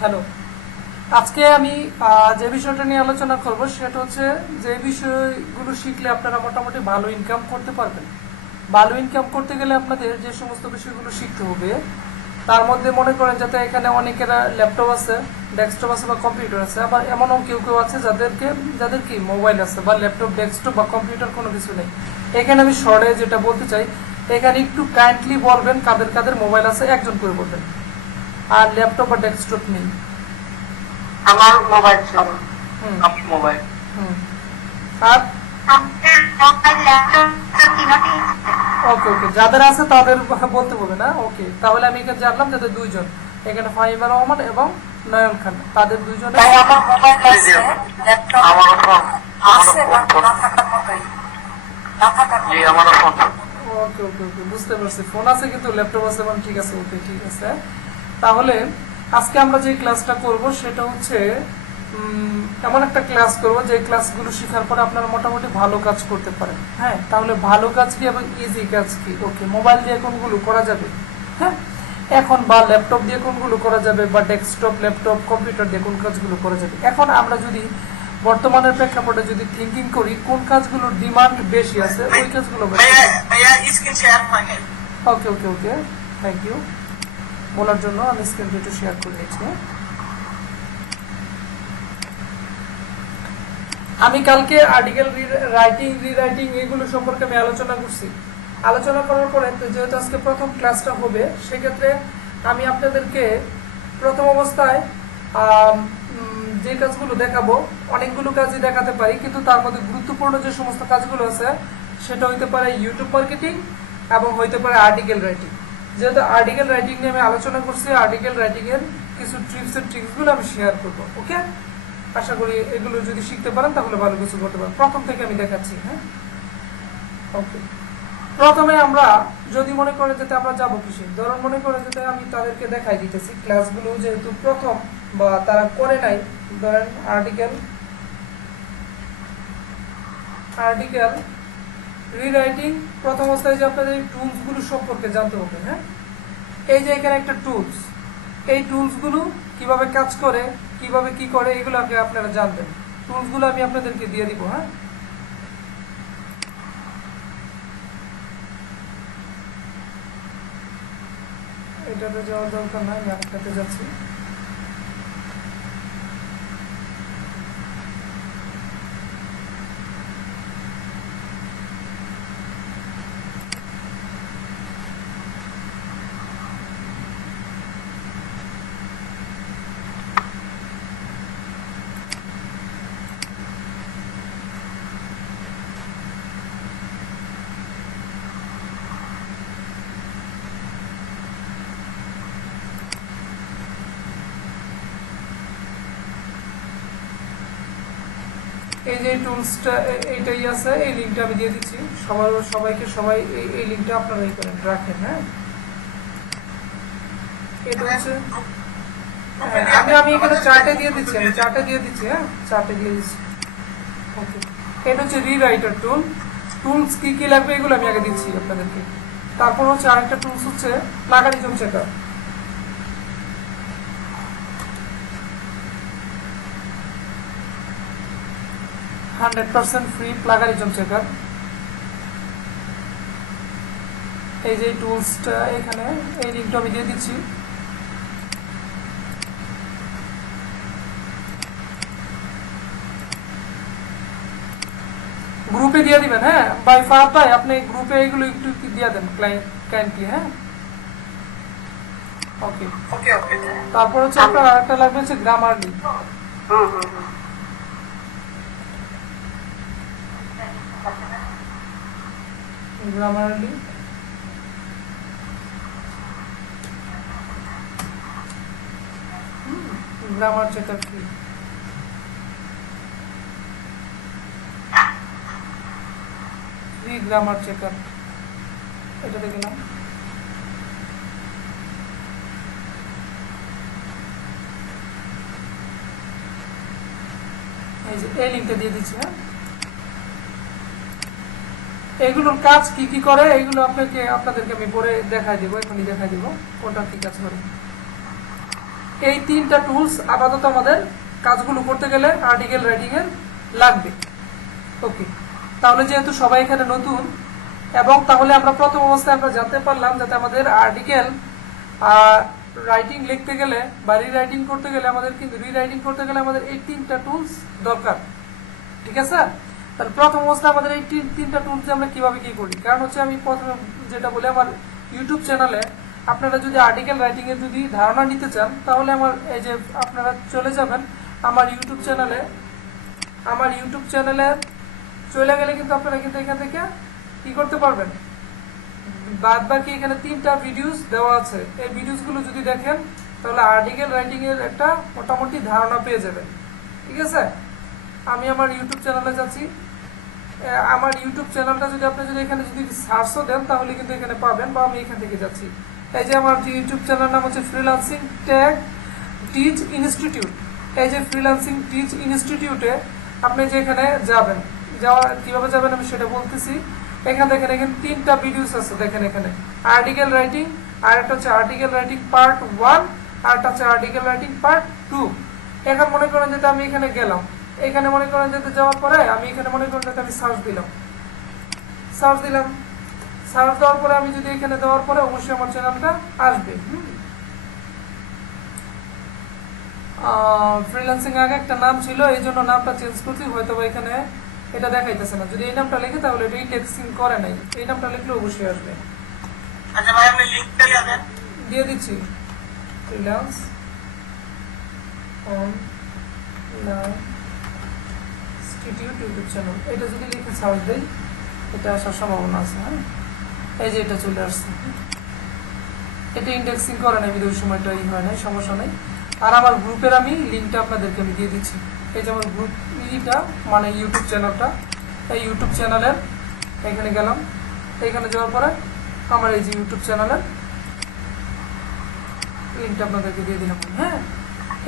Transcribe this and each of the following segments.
Hello, আজকে আমি যে বিষয়টা নিয়ে আলোচনা করব সেটা হচ্ছে যে বিষয়গুলো শিখলে আপনারা মোটামুটি ভালো ইনকাম করতে পারবেন। ভালো ইনকাম করতে গেলে আপনাদের যে সমস্ত বিষয়গুলো শিখতে হবে তার মধ্যে মনে করেন যাতে এখানে অনেকেরা ল্যাপটপ আছে, ডেস্কটপ আছে বা কম্পিউটার আছে, আবার এমনও কেউ কেউ আছে যাদের কি মোবাইল আছে বা ল্যাপটপ, ডেস্কটপ বা কম্পিউটার কোনো কিছু নেই। এখানে আমি শর্টে যেটা বলতে চাই, এখানে একটু কাইন্ডলি বলবেন কাদের কাদের মোবাইল আছে, একজন করে বলবেন। আর ল্যাপটপ বা ডেস্কটপ নেই। আমার মোবাইল ছিল। হুম আমার মোবাইল। হুম আর আমাদের মোবাইল ল্যাপটপ তিনটেই আছে। ওকে ওকে, যাদের আছে তাদের বলতে বলবে না। ওকে, তাহলে আমি এখানে জানলাম যাদের দুইজন, এখানে ফাহিমা রহমান এবং নয়ন খান, তাদের দুইজনের। তাই আমার মোবাইল আছে, ল্যাপটপ আমারও ফোন আছে, বাট না থাকার মতোই। না থাকার জি আমারও ফোন। ওকে ওকে ওকে, বুঝতে পারছি, ফোন আছে কিন্তু ল্যাপটপ আছে মানে ঠিক আছে। ওকে, ঠিক আছে। তাহলে আজকে আমরা যে ক্লাসটা করব সেটা হচ্ছে এমন একটা ক্লাস করব যে ক্লাসগুলো শেখার পরে আপনারা মোটামুটি ভালো কাজ করতে পারেন। হ্যাঁ, তাহলে ভালো কাজ কি এবং ইজি কাজ কি? ওকে, মোবাইল দিয়ে কোনগুলো করা যাবে, হ্যাঁ এখন, বা ল্যাপটপ দিয়ে কোনগুলো করা যাবে, বা ডেস্কটপ, ল্যাপটপ, কম্পিউটার দিয়ে কোন কাজগুলো করা যাবে। এখন আমরা যদি বর্তমানের প্রেক্ষাপটে যদি থিঙ্কিং করি কোন কাজগুলোর ডিমান্ড বেশি আছে ওই কাজগুলো। ভাইয়া স্ক্রিন শেয়ার হয়নি। ওকে ওকে ওকে, থ্যাংক ইউ বলার জন্য। আমি স্ক্রিনটা একটু শেয়ার করে নিচ্ছি। আমি কালকে আর্টিকেল রাইটিং, রিরাইটিং এগুলো সম্পর্কে আমি আলোচনা করছি। আলোচনা করার পরে যেহেতু আজকে প্রথম ক্লাসটা হবে, সেক্ষেত্রে আমি আপনাদেরকে প্রথম অবস্থায় যে কাজগুলো দেখাবো, অনেকগুলো কাজই দেখাতে পারি, কিন্তু তার মধ্যে গুরুত্বপূর্ণ যে সমস্ত কাজগুলো আছে সেটা হইতে পারে ইউটিউব মার্কেটিং এবং হইতে পারে আর্টিকেল রাইটিং। যেহেতু আর্টিকেল রাইটিং নিয়ে আমি আলোচনা করছি, আর্টিকেল রাইটিং এর কিছু ট্রিপস এন্ড ট্রিক্সগুলো আমি শেয়ার করবো। ওকে, আশা করি এগুলো যদি শিখতে পারেন তাহলে ভালো কিছু করতে পারেন। প্রথম থেকে আমি দেখাচ্ছি। হ্যাঁ, ওকে। প্রথমে আমরা যদি মনে করে যেতে আমরা যাবো কিসে, ধরুন মনে করে যেতে আমি তাদেরকে দেখাই দিতেছি ক্লাসগুলো যেহেতু প্রথম বা তারা করে নাই। ধরেন আর্টিকেল রিরাইটিং, প্রথম অবস্থায় যে আপনাদের এই টুলসগুলো সম্পর্কে জানতে হবে। হ্যাঁ, এই যে এখানে একটা টুলস, এই টুলসগুলো কিভাবে কাজ করে, কিভাবে কি করে, এগুলো আগে আপনারা জানবেন। টুলসগুলো আমি আপনাদেরকে দিয়ে দিব। হ্যাঁ, এটাতে যাওয়ার দরকার নাই, আমি আরেকটাতে যাচ্ছি। এই যে টুলসটা এইটাই আছে, এই লিঙ্কটা আমি দিয়ে দিচ্ছি সবাইকে। সবাই এই লিঙ্কটা আপনারা এই করেন, রাখেন। হ্যাঁ, এটা হচ্ছে, আমি এখানে চার্টে দিয়ে দিচ্ছি, আমি চার্টে দিয়ে দিচ্ছি। হ্যাঁ, চার্টে দিয়ে দিচ্ছি। ওকে, এটা হচ্ছে রিরাইটার টুল। টুলস কি কি লাগবে এগুলো আমি আগে দিচ্ছি আপনাদেরকে। তারপর হচ্ছে আরেকটা টুলস হচ্ছে plagiarism checker. 100% free plagiarism checker. এই যে টুলসটা এখানে, এই লিঙ্কটা আমি দিয়ে দিচ্ছি। গ্রুপে দিয়ে দিবেন। হ্যাঁ ভাই ফাহাদ ভাই, আপনি গ্রুপে এইগুলো একটু দিয়ে দেন কাইন্ডলি। হ্যাঁ, ওকে ওকে ওকে। তারপর হচ্ছে আপনার আরেকটা লাগবে হচ্ছে Grammarly. Grammarly grammar checker free. Free grammar checker, এটাতে গেলাম। এই যে এই লিঙ্কটা দিয়ে দিচ্ছি। হ্যাঁ, এগুলোর কাজ কি কি করে এগুলো আপনাদেরকে আমি পরে দেখাই দিব, এখনই দেখাই দিব কোনটা কি কাজ করে। এই তিনটা টুলস আপাতত আমাদের কাজগুলো করতে গেলে আর্টিকেল রাইটিং এর লাগবে। ওকে, তাহলে যেহেতু সবাই এখানে নতুন, এবং তাহলে আমরা প্রথম অবস্থায় আমরা জানতে পারলাম যাতে আমাদের আর্টিকেল রাইটিং লিখতে গেলে বা রিরাইটিং করতে গেলে আমাদের কিন্তু রিরাইটিং করতে গেলে আমাদের এই তিনটা টুলস দরকার। ঠিক আছে, তাহলে প্রথম অবস্থায় আমাদের এই তিনটা টুলস আমরা কিভাবে কি করি, কারণ হচ্ছে আমি প্রথমে যেটা বলি, আমার ইউটিউব চ্যানেলে আপনারা যদি আর্টিকেল রাইটিং এর যদি ধারণা নিতে চান, তাহলে আমার এই যে আপনারা চলে যাবেন আমার ইউটিউব চ্যানেলে। আমার ইউটিউব চ্যানেলে চলে গেলে কিন্তু আপনারা কিন্তু এখান থেকে কি করতে পারবেন, বাদ বাকি এখানে 3টা ভিডিওস দেওয়া আছে। এই ভিডিওসগুলো যদি দেখেন তাহলে আর্টিকেল রাইটিং এর একটা মোটামুটি ধারণা পেয়ে যাবেন। ঠিক আছে, আমি আমার ইউটিউব চ্যানেলে যাচ্ছি। আমার ইউটিউব চ্যানেলটা যদি আপনি যদি এখানে যদি সার্চও দেন তাহলে কিন্তু এখানে পাবেন, বা আমি এখান থেকে যাচ্ছি। এই যে আমার যে ইউটিউব চ্যানেল নাম হচ্ছে ফ্রিল্যান্সিং টেক টিচ ইনস্টিটিউট। এই যে ফ্রিল্যান্সিং টিচ ইনস্টিটিউটে আপনি যে এখানে যাবেন, কিভাবে যাবেন আমি সেটা বলতেছি। এখানে দেখেন, এখানে 3টা ভিডিওস আছে। দেখেন এখানে আর্টিকেল রাইটিং, আর একটা হচ্ছে আর্টিকেল রাইটিং পার্ট 1, আর একটা হচ্ছে আর্টিকেল রাইটিং পার্ট 2। এখন মনে করেন যে আমি এখানে গেলাম, এখানে মনে করেন যে যাওয়ার পরে আমি এখানে মনে করেন যে আমি সার্চ দিলাম, সার্চ দেওয়ার পরে আমি যদি এখানে দেওয়ার পরে অবশ্যই আমার চ্যানেলটা আসবে। ফ্রিল্যান্সিং আগে একটা নাম ছিল, এই জন্য নামটা চেঞ্জ করছি, হয়তো এখানে এটা দেখাইতেছে না। যদি এই নামটা লিখে তাহলে এটা ইন্ডেক্সিং করে নাই, এই নামটা লিখলে অবশ্যই আসবে। আচ্ছা ভাই, আপনি লিংকটা দেন। দিয়ে দিচ্ছি, freelance online institute YouTube channel. এটা যদি লিখে সার্চ দেই এটা আসার সম্ভাবনা আছে। হ্যাঁ, এই যে এটা চলে আসছে। এটা ইন্ডেক্সিং করে নাই, ভিডিওর সময়টা ই হয় নাই, সমস্যা নেই। আর আমার গ্রুপের আমি লিঙ্কটা আপনাদেরকে আমি দিয়ে দিচ্ছি। এই যে আমার গ্রুপ ইটা মানে ইউটিউব চ্যানেলটা, এই ইউটিউব চ্যানেলের এখানে গেলাম, এখানে যাওয়ার পরে আমার এই যে ইউটিউব চ্যানেলের লিঙ্কটা আপনাদেরকে দিয়ে দিলাম। হ্যাঁ,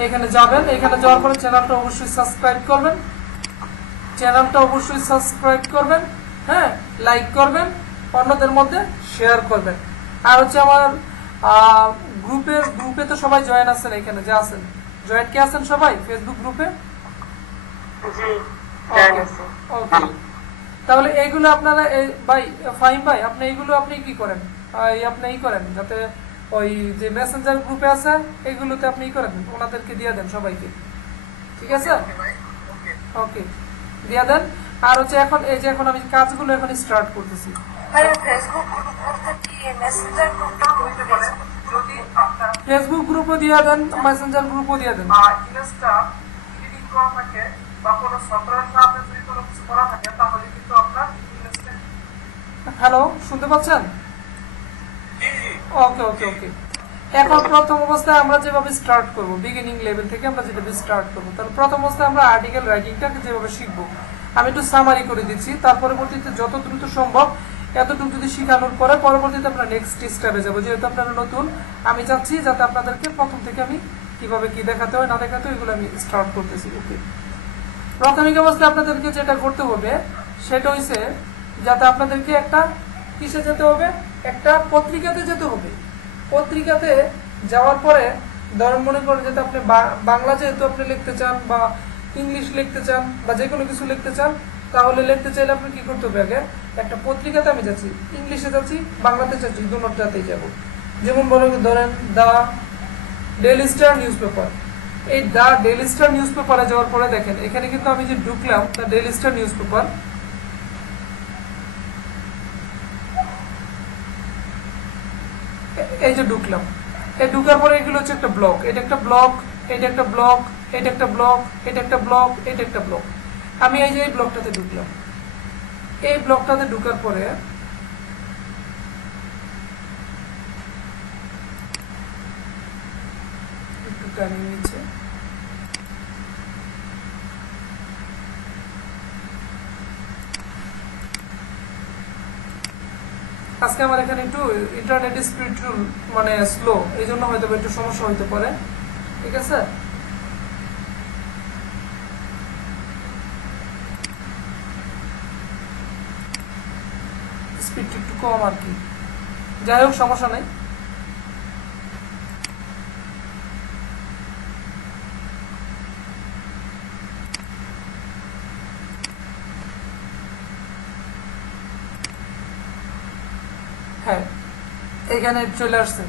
এখানে যাবেন, এখানে যাওয়ার পরে চ্যানেলটা অবশ্যই সাবস্ক্রাইব করবেন, হ্যাঁ, লাইক করবেন, অন্যদের মধ্যে শেয়ার করবেন। আর হচ্ছে আমার গ্রুপে তো সবাই জয়েন আছেন, এখানে যে আছেন জয়েন কে আছেন সবাই ফেসবুক গ্রুপে? ওকে, তাহলে এইগুলো আপনারা ভাই ফাহিম ভাই, আপনি এইগুলো আপনি কি করেন, আপনি ই করেন যাতে ওই যে মেসেঞ্জার গ্রুপে আছে এইগুলোতে আপনি ই করেন, ওনাদেরকে দিয়ে দেন সবাইকে। ঠিক আছে, ওকে, দিয়ে দেন। আর হচ্ছে এখন এই যে এখন আমি কাজগুলো এখন স্টার্ট করতেছি। ফেসবুক গ্রুপও দিয়ে দেন, মেসেঞ্জার গ্রুপও দিয়ে দেন। হ্যালো, শুনতে পাচ্ছেন? ওকে ওকে ওকে, এখন প্রথম অবস্থায় আমরা যেভাবে স্টার্ট করব, বিগিনিং লেভেল থেকে আমরা যেভাবে স্টার্ট করবো, তাহলে প্রথম অবস্থায় আমরা আর্টিকেল রাইটিংটাকে যেভাবে শিখবো আমি একটু সামারি করে দিচ্ছি। তার পরবর্তীতে যত দ্রুত সম্ভব এতটুকু যদি শিখানোর পরে পরবর্তীতে আমরা নেক্সট স্টেপে যাবো। যেহেতু আপনারা নতুন, আমি চাচ্ছি যাতে আপনাদেরকে প্রথম থেকে আমি কিভাবে কি দেখাতে হয় না দেখাতে হয় এগুলো আমি স্টার্ট করতেছি। ওকে, প্রাথমিক অবস্থায় আপনাদেরকে যেটা করতে হবে সেটা হচ্ছে যাতে আপনাদেরকে একটা কিসে যেতে হবে, একটা পত্রিকাতে যেতে হবে। পত্রিকাতে যাওয়ার পরে ধরেন মনে করেন যাতে আপনি বাংলা যেহেতু আপনি লিখতে চান বা ইংলিশ লিখতে চান বা যে কোনো কিছু লিখতে চান, তাহলে লিখতে চাইলে আপনি কি করতে হবে, আগে একটা পত্রিকাতে আমি যাচ্ছি, ইংলিশে যাচ্ছি, বাংলাতে যাচ্ছি, দুটোটাতেই যাব। যেমন ধরেন the daily star news paper. এই দ্য ডেইলি স্টার নিউজ পেপারে যাওয়ার পরে দেখেন এখানে কিন্তু আমি যে ঢুকলাম the daily star news paper, এই যে ঢুকলাম, এই ঢুকার পরে এগুলো হচ্ছে একটা ব্লক, এটা একটা ব্লক, এটা একটা ব্লক, এটা একটা ব্লক, এটা একটা ব্লক, এটা একটা ব্লক। আমি এই যে এই ব্লকটাতে ঢুকলাম, এই ব্লকটাতে ঢুকার পরে একটু টাইমিং নিচ্ছে, আজকে আমার এখানে একটু ইন্টারনেট স্পিড মানে স্লো, এই জন্য হয়তো একটু সমস্যা হইতে পারে। ঠিক আছে, স্পিড একটু কম আর কি, যাই হোক সমস্যা নেই। হ্যাঁ এখানে চলে আসছে,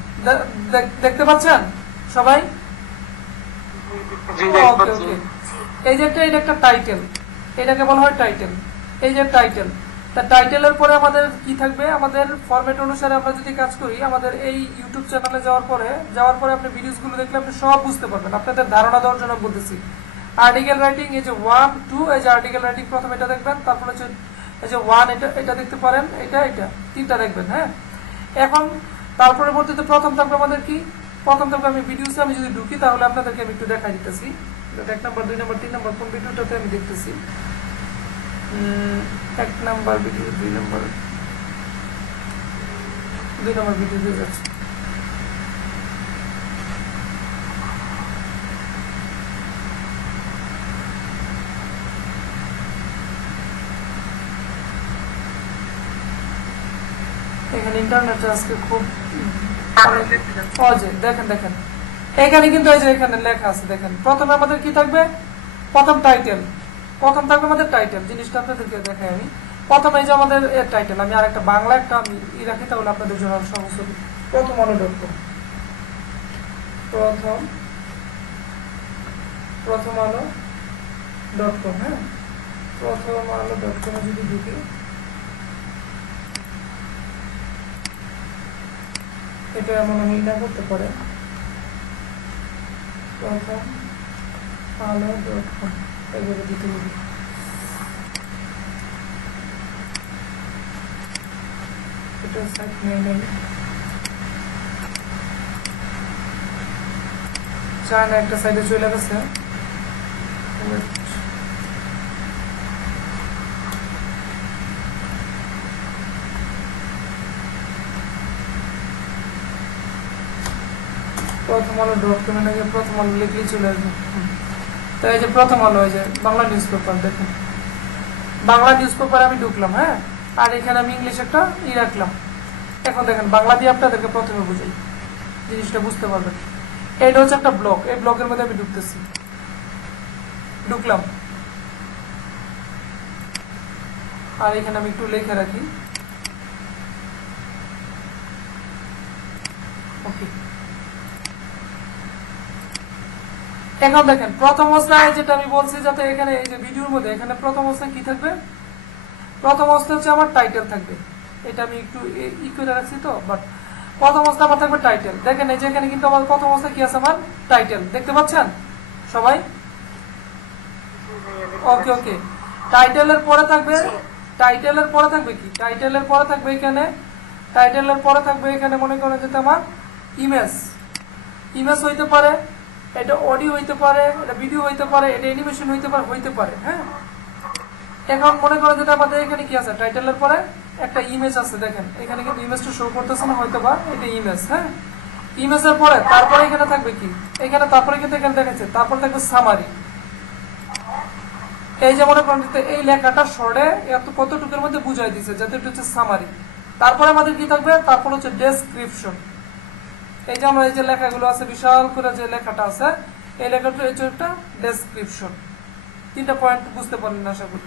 দেখতে পাচ্ছেন সবাই? জি ওকে দেখতে ওকে, এই যে এটা একটা টাইটেল, এটাকে বলা হয় টাইটেল। এই যে টাইটেল, তা টাইটেলের পরে আমাদের কি থাকবে, আমাদের ফরম্যাট অনুসারে আমরা যদি কাজ করি, আমাদের এই ইউটিউব চ্যানেলে যাওয়ার পরে আপনি ভিডিওসগুলো দেখলে আপনি সব বুঝতে পারবেন। আপনাদের ধারণা দেওয়ার জন্য বলতেছি। আর্টিকেল রাইটিং, এই যে 1 2, এই যে আর্টিকেল রাইটিং প্রথম এটা দেখবেন, তারপর হচ্ছে এই যে 1, এটা দেখতে পারেন, এটা তিনটা দেখবেন। হ্যাঁ, এখন তার পরবর্তীতে প্রথম থাকবে আমাদের কি, প্রথম থাকবে আমি ভিডিওসে আমি যদি ঢুকি তাহলে আপনাদেরকে আমি একটু দেখাই দিতেছি। 1 নাম্বার 2 নাম্বার 3 নাম্বার কোন ভিডিওটাতে আমি দেখতেছি। 1 নাম্বার ভিডিও, 2 নাম্বার ভিডিওতে যাচ্ছে। এখানে ইন্টারনেট আজকে খুব অজে, দেখেন এখানে কিন্তু এই যে এখানে লেখা আছে, দেখেন প্রথমে আমাদের কি থাকবে, প্রথম থাকবে আমাদের টাইটেল। জিনিসটা আপনাদেরকে দেখাই আমি। প্রথমে এই যে আমাদের এর টাইটেল, আমি আরেকটা বাংলা একটা আমি রাখি তাহলে আপনাদের জন্য সহজ হবে। প্রথম আলো.com, প্রথম আলো.com। হ্যাঁ, প্রথম আলো.com এ যদি ঢুকি, এটা এমন আমি না করতে পারে, প্রথম আলো.com এভাবে দিতে হবে। এটা সাইট নেই চায়না একটা সাইডে চলে গেছে। প্রথম আলো.com এ গিয়ে প্রথম আলো লিখলেই চলে আসবে। তো এই যে প্রথম আলো, এই যে বাংলা নিউজ পেপার, দেখেন বাংলা নিউজ পেপারে আমি ঢুকলাম। হ্যাঁ, আর এখানে আমি ইংলিশ একটা রাখলাম। এখন দেখেন বাংলা দিয়ে আপনাদেরকে প্রথমে বুঝাই, জিনিসটা বুঝতে পারবেন। এটা হচ্ছে একটা ব্লগ, এই ব্লগের মধ্যে আমি ঢুকলাম। আর এখানে আমি একটু লেখা রাখি। ওকে, এখন দেখেন প্রথম অবস্থায় যেটা আমি বলছি, যাতে এখানে এই যে ভিডিওর মধ্যে এখানে প্রথম অবস্থায় কি থাকবে, প্রথম অবস্থা হচ্ছে আমার টাইটেল থাকবে। এটা আমি একটু করে রাখছি তো, বাট প্রথম অবস্থা আমার থাকবে টাইটেল। দেখেন এই যে এখানে কিন্তু আমার প্রথম অবস্থা কি আছে, আমার টাইটেল দেখতে পাচ্ছেন সবাই? ওকে ওকে, টাইটেলের পরে থাকবে কি, টাইটেলের পরে থাকবে এখানে মনে করেন যে আমার ইমেজ হইতে পারে, এটা অডিও হইতে পারে, এটা ভিডিও হইতে পারে, এটা অ্যানিমেশন হইতে পারে। হ্যাঁ, এখন মনে করেন যেটা আমাদের এখানে কি আছে, টাইটেলের পরে একটা ইমেজ আছে। দেখেন এখানে কিন্তু ইমেজটা শো করতেছে না, হয়তো বা এটা ইমেজ। হ্যাঁ, ইমেজের পরে তারপরে এখানে থাকবে কি, এখানে তারপরে কিন্তু এখানে দেখাচ্ছে, তারপর থাকবে সামারি। এই যে মনে করেন এই লেখাটা শর্টে কতটুকুর মধ্যে বুঝাই দিছে, যাতে এটা হচ্ছে সামারি। তারপরে আমাদের কি থাকবে, তারপর হচ্ছে ডেসক্রিপশন। এই যে আমরা এই যে লেখাগুলো আছে, বিশাল করে যে লেখাটা আছে, এই লেখাটা হচ্ছে একটা ডেসক্রিপশন। 3টা পয়েন্ট বুঝতে পারলেন আশা করি।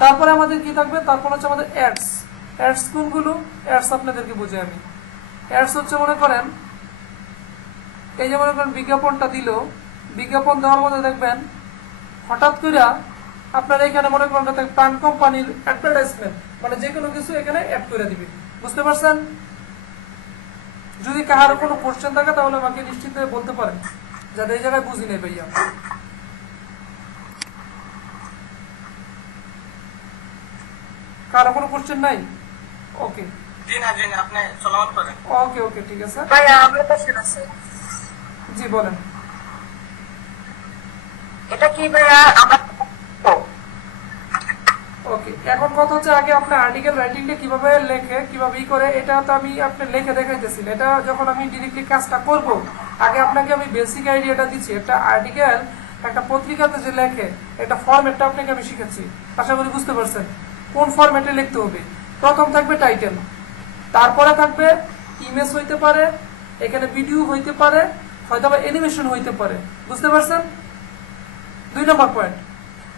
তারপরে আমাদের কি থাকবে, তারপর হচ্ছে আমাদের অ্যাডস কোনগুলো, অ্যাডস আপনাদেরকে বুঝে আমি। অ্যাডস হচ্ছে মনে করেন এই যে মনে করেন বিজ্ঞাপনটা দিল, বিজ্ঞাপন দেওয়ার মধ্যে দেখবেন হঠাৎ করে আপনার এখানে মনে করেন প্রাণ কোম্পানির অ্যাডভার্টাইজমেন্ট, মানে যে কোনো কিছু এখানে অ্যাড করে দিবে। বুঝতে পারছেন? যদি কারো কোনো কোশ্চেন থাকে তাহলে আমাকে নিশ্চিত বলতে পারেন, যাতে এই জায়গায় বুঝি নেই ভাইয়া। কারো কোনো কোশ্চেন নাই? ওকে, ওকে ওকে, ঠিক আছে ভাইয়া, আমার কোশ্চেন আছে। জি বলেন। এটা কি ভাইয়া আমার? ওকে, এখন কথা হচ্ছে আগে আপনার আর্টিকেল রাইটিংটা কিভাবে লেখে, কিভাবে করে, এটা তো আমি আপনি লেখে দেখাইতেছি। এটা যখন আমি ডিরেক্টলি কাজটা করব, আগে আপনাকে আমি বেসিক আইডিয়াটা দিচ্ছি। একটা আর্টিকেল একটা পত্রিকাতে যে লেখে, এটা ফরম্যাটটা আপনাকে আমি শিখাচ্ছি। আশা করি বুঝতে পারছেন কোন ফরম্যাটে লিখতে হবে। প্রথম থাকবে টাইটেল, তারপরে থাকবে ইমেজ হইতে পারে, এখানে ভিডিও হইতে পারে, হয়তো বা অ্যানিমেশন হইতে পারে। বুঝতে পারছেন? 2 নম্বর পয়েন্ট।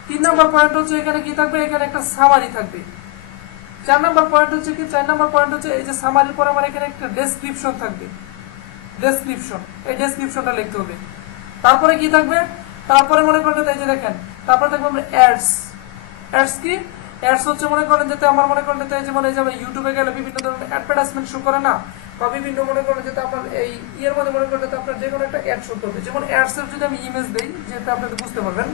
3 নম্বর পয়েন্ট হচ্ছে এখানে কি থাকবে, এখানে একটা সামারি থাকবে। 4 নাম্বার পয়েন্ট হচ্ছে কি, 4 নাম্বার পয়েন্ট হচ্ছে এই যে সামারির পর আমার এখানে একটা ডেসক্রিপশন থাকবে, ডেসক্রিপশন, এই ডেসক্রিপশনটা লিখতে হবে। তারপরে কি থাকবে, তারপরে মনে করেন এই যে দেখেন, তারপরে থাকবে আমরা অ্যাডস। অ্যাডস কি, অ্যাডস হচ্ছে মনে করেন যাতে আমার মনে করেন যাতে এই যে মানে এই যে ইউটিউবে গেলে বিভিন্ন ধরনের অ্যাডভার্টাইজমেন্ট শো করে না, বা বিভিন্ন মনে করেন যাতে আপনার এই ইয়ের মধ্যে মনে করেন যাতে আপনার যে কোনো একটা অ্যাড শো করবে। যেমন অ্যাডস এর যদি আমি ইমেজ দেই, যেটা আপনাদের বুঝতে পারবেন,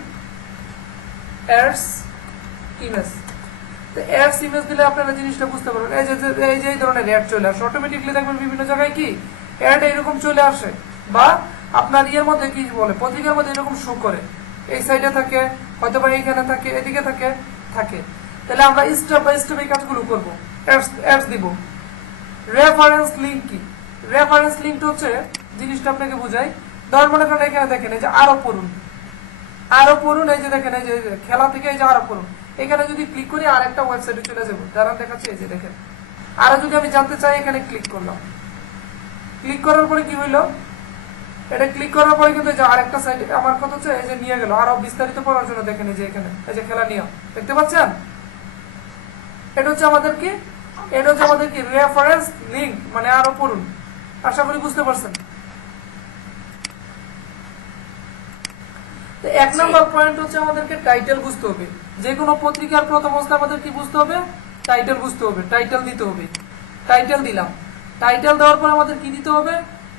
অ্যাডস ইমেজ। তো অ্যাডস ইমেজ দিলে আপনারা জিনিসটা বুঝতে পারবেন। এই যে এই ধরনের অ্যাড চলে আসে অটোমেটিকলি, দেখবেন বিভিন্ন জায়গায় কি অ্যাড এরকম চলে আসে, বা আপনার ইয়ের মধ্যে কি বলে পত্রিকার মধ্যে এরকম শো করে, এই সাইডে থাকে, হয়তো বা এইখানে থাকে, এদিকে থাকে থাকে। তাহলে আমরা স্টেপ বাই স্টেপ এই কাজগুলো করবো, অ্যাডস দিব। রেফারেন্স লিঙ্ক কি, রেফারেন্স লিঙ্কটা হচ্ছে জিনিসটা আপনাকে বুঝাই। ধর মনে করেন এখানে দেখেন এই যে আরো পড়ুন, আরো পড়ুন, এই যে দেখেন এই যে খেলা থেকে এই যে আরো পড়ুন, এখানে যদি ক্লিক করি আরেকটা ওয়েবসাইটে চলে যাবো, দাঁড়ান দেখাচ্ছি, এই যে দেখেন আরো যদি আমি জানতে চাই এখানে ক্লিক করলাম, ক্লিক করার পরে কি হইলো, এটা ক্লিক করার পরে কিন্তু এই যে আরেকটা সাইট আমার কথা হচ্ছে এই যে নিয়ে গেল আরো বিস্তারিত পড়ার জন্য। দেখেন এই যে এখানে এই যে খেলা নিয়ম দেখতে পাচ্ছেন, এটা হচ্ছে আমাদের কি, এটা হচ্ছে আমাদের কি রেফারেন্স লিঙ্ক, মানে আরো পড়ুন। আশা করি বুঝতে পারছেন। তো 1 নাম্বার পয়েন্ট হচ্ছে আমাদেরকে টাইটেল বুঝতে হবে। যে কোনো পত্রিকার প্রথম অবস্থায় আমাদের কি বুঝতে হবে, টাইটেল বুঝতে হবে, টাইটেল দিতে হবে। টাইটেল দিলাম, টাইটেল দেওয়ার পর আমাদের কি দিতে হবে,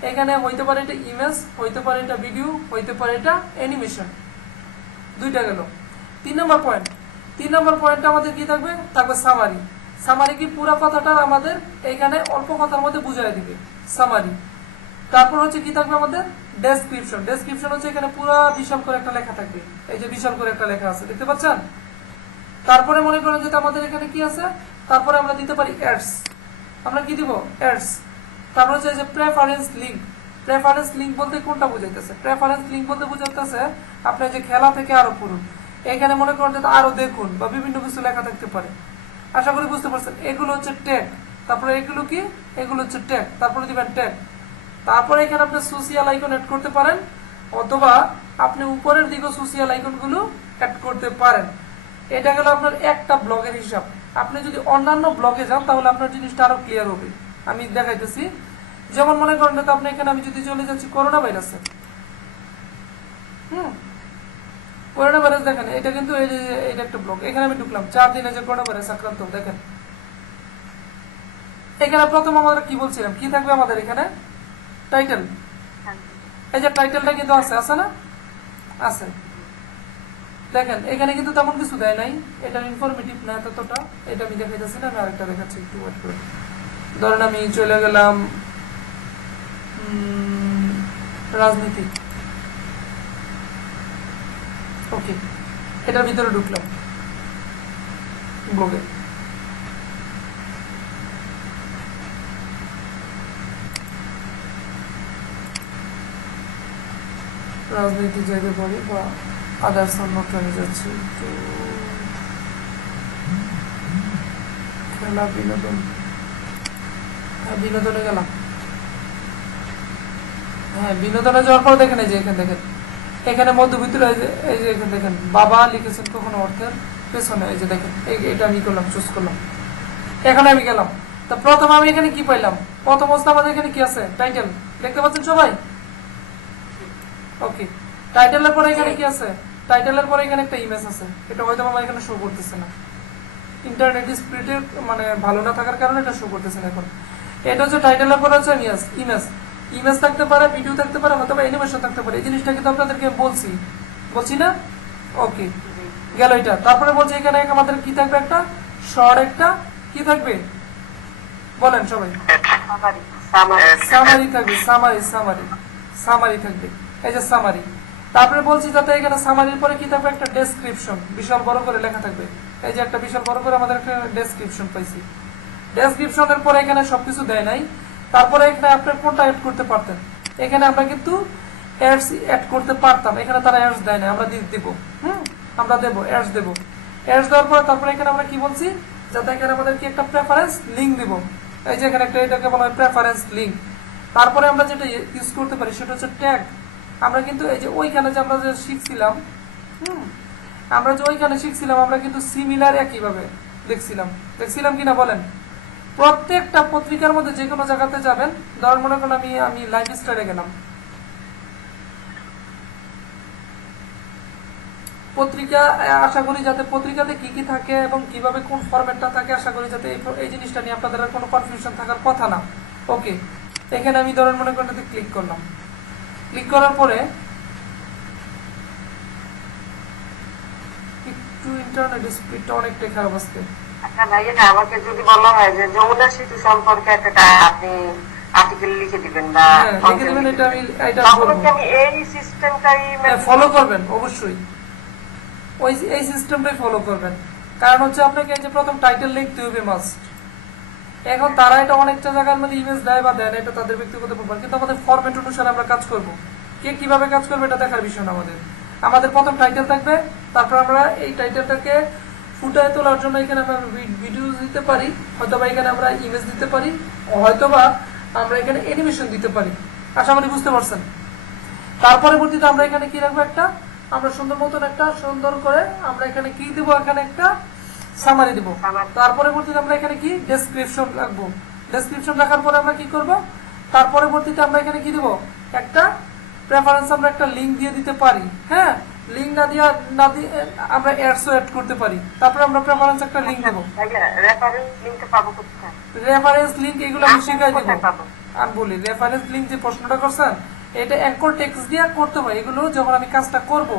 এখানে হইতে পারে এটা ইমেজ, হইতে পারে এটা ভিডিও, হইতে পারে এটা অ্যানিমেশন, দুইটা গেল। 3 নাম্বার পয়েন্ট, 3 নাম্বার পয়েন্টটা আমাদের কি থাকবে, থাকবে সামারি। সামারি কি পুরো কথাটা আমাদের এখানে অল্প কথার মধ্যে বুঝাই দিবে, সামারি। তারপর হচ্ছে কি থাকবে আমাদের ডেসক্রিপশন। ডেসক্রিপশন হচ্ছে এখানে পুরো বিশাল করে একটা লেখা থাকবে, এই যে বিশাল করে একটা লেখা আছে দেখতে পাচ্ছেন। তারপরে মনে করেন যে আমাদের এখানে কি আছে, তারপরে আমরা দিতে পারি অ্যাডস। আমরা কি দিব, অ্যাডস। তারপর হচ্ছে যে প্রেফারেন্স লিঙ্ক। প্রেফারেন্স লিঙ্ক বলতে কোনটা বোঝাইতেছে, প্রেফারেন্স লিঙ্ক বলতে বোঝাইতেছে আপনি যে খেলা থেকে আরো পড়ুন, এখানে মনে করেন যে আরো দেখুন, বা বিভিন্ন কিছু লেখা থাকতে পারে। আশা করি বুঝতে পারছেন। এগুলো হচ্ছে ট্যাগ, তারপরে এগুলো কি, এগুলো হচ্ছে ট্যাগ, তারপরে দিবেন ট্যাগ। তারপরে এখানে আপনি সোশিয়াল আইকন অ্যাড করতে পারেন, অথবা আপনি উপরের দিকে সোশিয়াল আইকন গুলো অ্যাড করতে পারেন। এটা গেল আপনার একটা ব্লগের হিসাব। আপনি যদি অন্যান্য ব্লগে যান তাহলে আপনার জিনিসটা আরো ক্লিয়ার হবে। আমি দেখাইতেছি। যেমন মনে করেন যে আপনি এখানে আমি যদি চলে যাচ্ছি করোনা ভাইরাসে, করোনা ভাইরাস দেখেন, এটা কিন্তু এটা একটা ব্লগ। এখানে আমি ঢুকলাম 4 দিনে যে করোনা ভাইরাস আক্রান্ত, দেখেন এখানে প্রথম আমরা কি বলছিলাম, কি থাকবে আমাদের এখানে টাইটেল। এই যে টাইটেলটা কিন্তু আছে, আছে না, আছে। দেখেন এখানে কিন্তু তেমন কিছু দেয় নাই, এটা ইনফরমেটিভ না ততটা। এটা আমি দেখাইতেছি না, আমি আরেকটা দেখাচ্ছি, একটু ওয়েট করে। ধরেন আমি চলে গেলাম রাজনীতি, ওকে, এটার ভিতরে ঢুকলাম ব্লগে। রাজনীতি যেতে পারি বা আদার্স অন্য ট্রেনে যাচ্ছি, তো খেলা বিনোদন, হ্যাঁ বিনোদনে গেলাম। হ্যাঁ বিনোদনে যাওয়ার পর দেখেন এই যে এখানে দেখেন, এখানে মধ্যবিত্তরা এই যে এখানে দেখেন বাবা লিখেছেন কখনো অর্থের পেছনে, এই যে দেখেন এটা আমি করলাম, চুজ করলাম, এখানে আমি গেলাম। তো প্রথম আমি এখানে কি পাইলাম, প্রথম অবস্থা আমাদের এখানে কি আছে, টাইটেল দেখতে পাচ্ছেন সবাই, ওকে। টাইটেলের পরে এখানে কি আছে, টাইটেলের পরে এখানে একটা ইমেজ আছে, এটা হয়তো আমার এখানে শো করতেছে না, ইন্টারনেট স্পিডে মানে ভালো না থাকার কারণে এটা শো করতেছে না এখন। এটা হচ্ছে টাইটেলের পরে হচ্ছে ইমেজ, ইমেজ থাকতে পারে, ভিডিও থাকতে পারে, অথবা অ্যানিমেশন থাকতে পারে। এই জিনিসটা কিন্তু আপনাদেরকে বলছি না, ওকে গেল এটা। তারপরে বলছে এখানে আমাদের কি থাকবে, একটা শর্ট, একটা কি থাকবে বলেন সবাই, সামারি থাকবে, সামারি থাকবে, এই যে সামারি। তারপরে বলছি যাতে এখানে সামারির পরে কি থাকবে, একটা ডেসক্রিপশন, বিশাল বড় করে লেখা থাকবে। এই যে একটা বিশাল বড় করে আমাদের একটা ডেসক্রিপশন পাইছি। ডেসক্রিপশনের পরে এখানে সবকিছু দেয় নাই। তারপরে এখানে আপনি কোনটা অ্যাড করতে পারতেন, এখানে আমরা কিন্তু অ্যাডস অ্যাড করতে পারতাম, এখানে তারা অ্যাডস দেয় না, আমরা দিব, আমরা দেবো, অ্যাডস দেবো। অ্যাডস দেওয়ার পরে তারপরে এখানে আমরা কি বলছি, যাতে এখানে আমাদের কি একটা প্রেফারেন্স লিঙ্ক দিব। এই যে এখানে একটা, এটাকে বলা হয় প্রেফারেন্স লিঙ্ক। তারপরে আমরা যেটা ইউজ করতে পারি সেটা হচ্ছে ট্যাগ। আমরা কিন্তু এই যে ওইখানে যে আমরা যে শিখছিলাম, আমরা যে ওইখানে শিখছিলাম, আমরা কিন্তু সিমিলার একইভাবে দেখছিলাম কিনা বলেন? প্রত্যেকটা পত্রিকার মধ্যে যে কোনো জায়গাতে যাবেন, ধরেন মনে করেন আমি লাইফ স্টাইলে গেলাম, পত্রিকা, আশা করি যাতে পত্রিকাতে কি কি থাকে এবং কিভাবে কোন ফরম্যাটটা থাকে, আশা করি যাতে এই জিনিসটা নিয়ে আপনাদের আর কোনো কনফিউশন থাকার কথা না। ওকে, এখানে আমি ধরেন মনে করেন ক্লিক করলাম। ক্লিক করার পরে একটু ইন্টারনেট স্পিডটা অনেকটাই খারাপ আসছে। আচ্ছা ভাইয়া, আমাকে যদি বলা হয় যে যমুনা সেতু সম্পর্কে একটা আপনি আর্টিকেল লিখে দিবেন বা লিখে দেবেন, এটা আমি তখন কি আমি এই সিস্টেমটাই ফলো করবেন? অবশ্যই এই সিস্টেমটাই ফলো করবেন। কারণ হচ্ছে আপনাকে এই যে প্রথম টাইটেল লিখতে হবে মাস্ট। এখন তারা এটা অনেকটা জায়গার মধ্যে ইমেজ দেয় বা দেন, এটা তাদের ব্যক্তিগত ব্যাপার, কিন্তু আমাদের ফরম্যাট অনুসারে আমরা কাজ করব। কে কিভাবে কাজ করবে এটা দেখার বিষয় না আমাদের প্রথম টাইটেল থাকবে, তারপর আমরা এই টাইটেলটাকে ফুটায় তোলার জন্য এখানে আমরা ভিডিও দিতে পারি, হয়তোবা এখানে আমরা ইমেজ দিতে পারি, হয়তোবা আমরা এখানে অ্যানিমেশন দিতে পারি। আশা করি বুঝতে পারছেন। তার পরবর্তীতে আমরা এখানে কি রাখবো, আমরা সুন্দর মতন সুন্দর করে আমরা এখানে কি দিব, এখানে একটা সামারি দিব। তার পরবর্তীতে আমরা এখানে কি ডেসক্রিপশন রাখবো। ডেসক্রিপশন রাখার পরে আমরা কি করব, তার পরবর্তীতে আমরা এখানে কি দিব, একটা প্রেফারেন্স, আমরা একটা লিংক দিয়ে দিতে পারি। হ্যাঁ, লিংক না দিয়ে আমরা অ্যাডসও অ্যাড করতে পারি। তারপরে আমরা প্রেফারেন্স একটা লিংক দেব। রেফারেন্স লিংক এগুলো আমি শিখাই দেব। আর বলি রেফারেন্স লিংক যে প্রশ্নটা করছেন, এটা অ্যাঙ্কর টেক্সট দিয়ে করতে হয়। এগুলো যখন আমি কাজটা করব,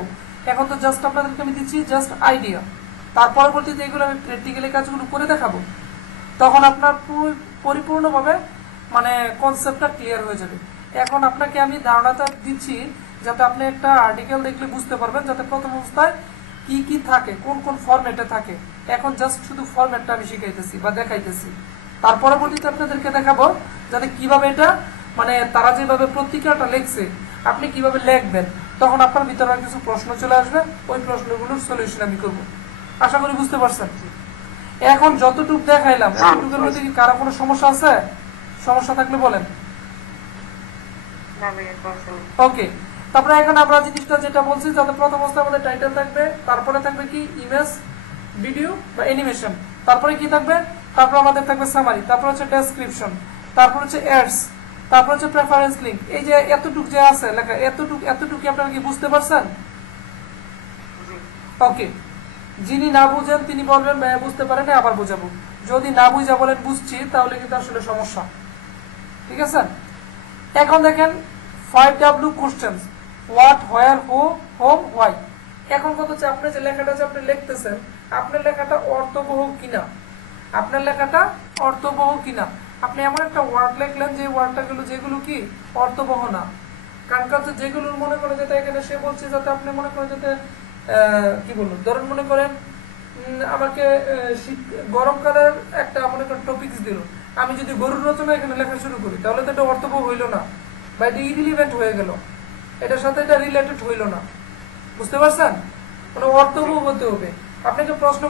এখন তো জাস্ট আপনাদেরকে আমি দিচ্ছি জাস্ট আইডিয়া। তার পরবর্তীতে এগুলো আমি প্র্যাকটিক্যালি কাজগুলো করে দেখাবো, তখন আপনার পরিপূর্ণভাবে মানে কনসেপ্টটা ক্লিয়ার হয়ে যাবে। এখন আপনাকে আমি ধারণাটা দিচ্ছি যাতে আপনি একটা আর্টিকেল দেখলে বুঝতে পারবেন, যাতে প্রথম অবস্থায় কি কি থাকে, কোন কোন ফরম্যাটে থাকে। এখন জাস্ট শুধু ফরম্যাটটা আমি শিখাইতেছি বা দেখাইতেছি। তার পরবর্তীতে আপনাদেরকে দেখাবো যাতে কিভাবে এটা মানে তারা যেভাবে পত্রিকাটা লিখছে আপনি কিভাবে লিখবেন, তখন আপনার ভিতরে কিছু প্রশ্ন চলে আসবে, ওই প্রশ্নগুলোর সলিউশন আমি করব। আশা করি বুঝতে পারছেন। এখন যতটুকু দেখাইলাম, এতটুকুর মধ্যে কি কারো কোনো সমস্যা আছে? সমস্যা থাকলে বলেন। ওকে, তারপরে এখন আমরা জিনিসটা যেটা বলছি, যাতে প্রথম অবস্থায় আমাদের টাইটেল থাকবে, তারপরে থাকবে কি ইমেজ, ভিডিও বা অ্যানিমেশন, তারপরে কি থাকবে, তারপর আমাদের থাকবে সামারি, তারপর হচ্ছে ডেসক্রিপশন, তারপর হচ্ছে অ্যাডস, তারপর হচ্ছে প্রেফারেন্স লিংক। এই যে এতটুক যে আছে লেখা, এতটুকু আপনারা কি বুঝতে পারছেন? ওকে, যিনি না বুঝেন তিনি বলবেন ভাইয়া বুঝতে পারেন, আবার বোঝাবো। যদি না বুঝা বলেন বুঝছি, তাহলে কিন্তু আসলে সমস্যা। ঠিক আছে। এখন দেখেন 5W questions, what, where, who, home, why. এখন কথা হচ্ছে আপনি যে লেখাটা যে আপনি লিখতেছেন, আপনার লেখাটা অর্থবহ কিনা, আপনার লেখাটা অর্থবহ কিনা। আপনি এমন একটা ওয়ার্ড লিখলেন যে ওয়ার্ডটাগুলো যেগুলো কি অর্থবহ না। কারণ কাছে যেগুলো মনে করে যাতে এখানে সে বলছে যাতে আপনি মনে করেন যাতে কি বলবো, ধরুন মনে করেন আমাকে গরমকালের একটা মনে করেন টপিকস দিল, আমি যদি গরুর রচনা এখানে লেখা শুরু করি, তাহলে তো এটা অর্থবহ হইল না বা এটা ইরিলিভেন্ট হয়ে গেল, এটার সাথে এটা রিলেটেড হইল না। বুঝতে পারছেন? মানে অর্থবহ হতে হবে। আপনাকে প্রশ্ন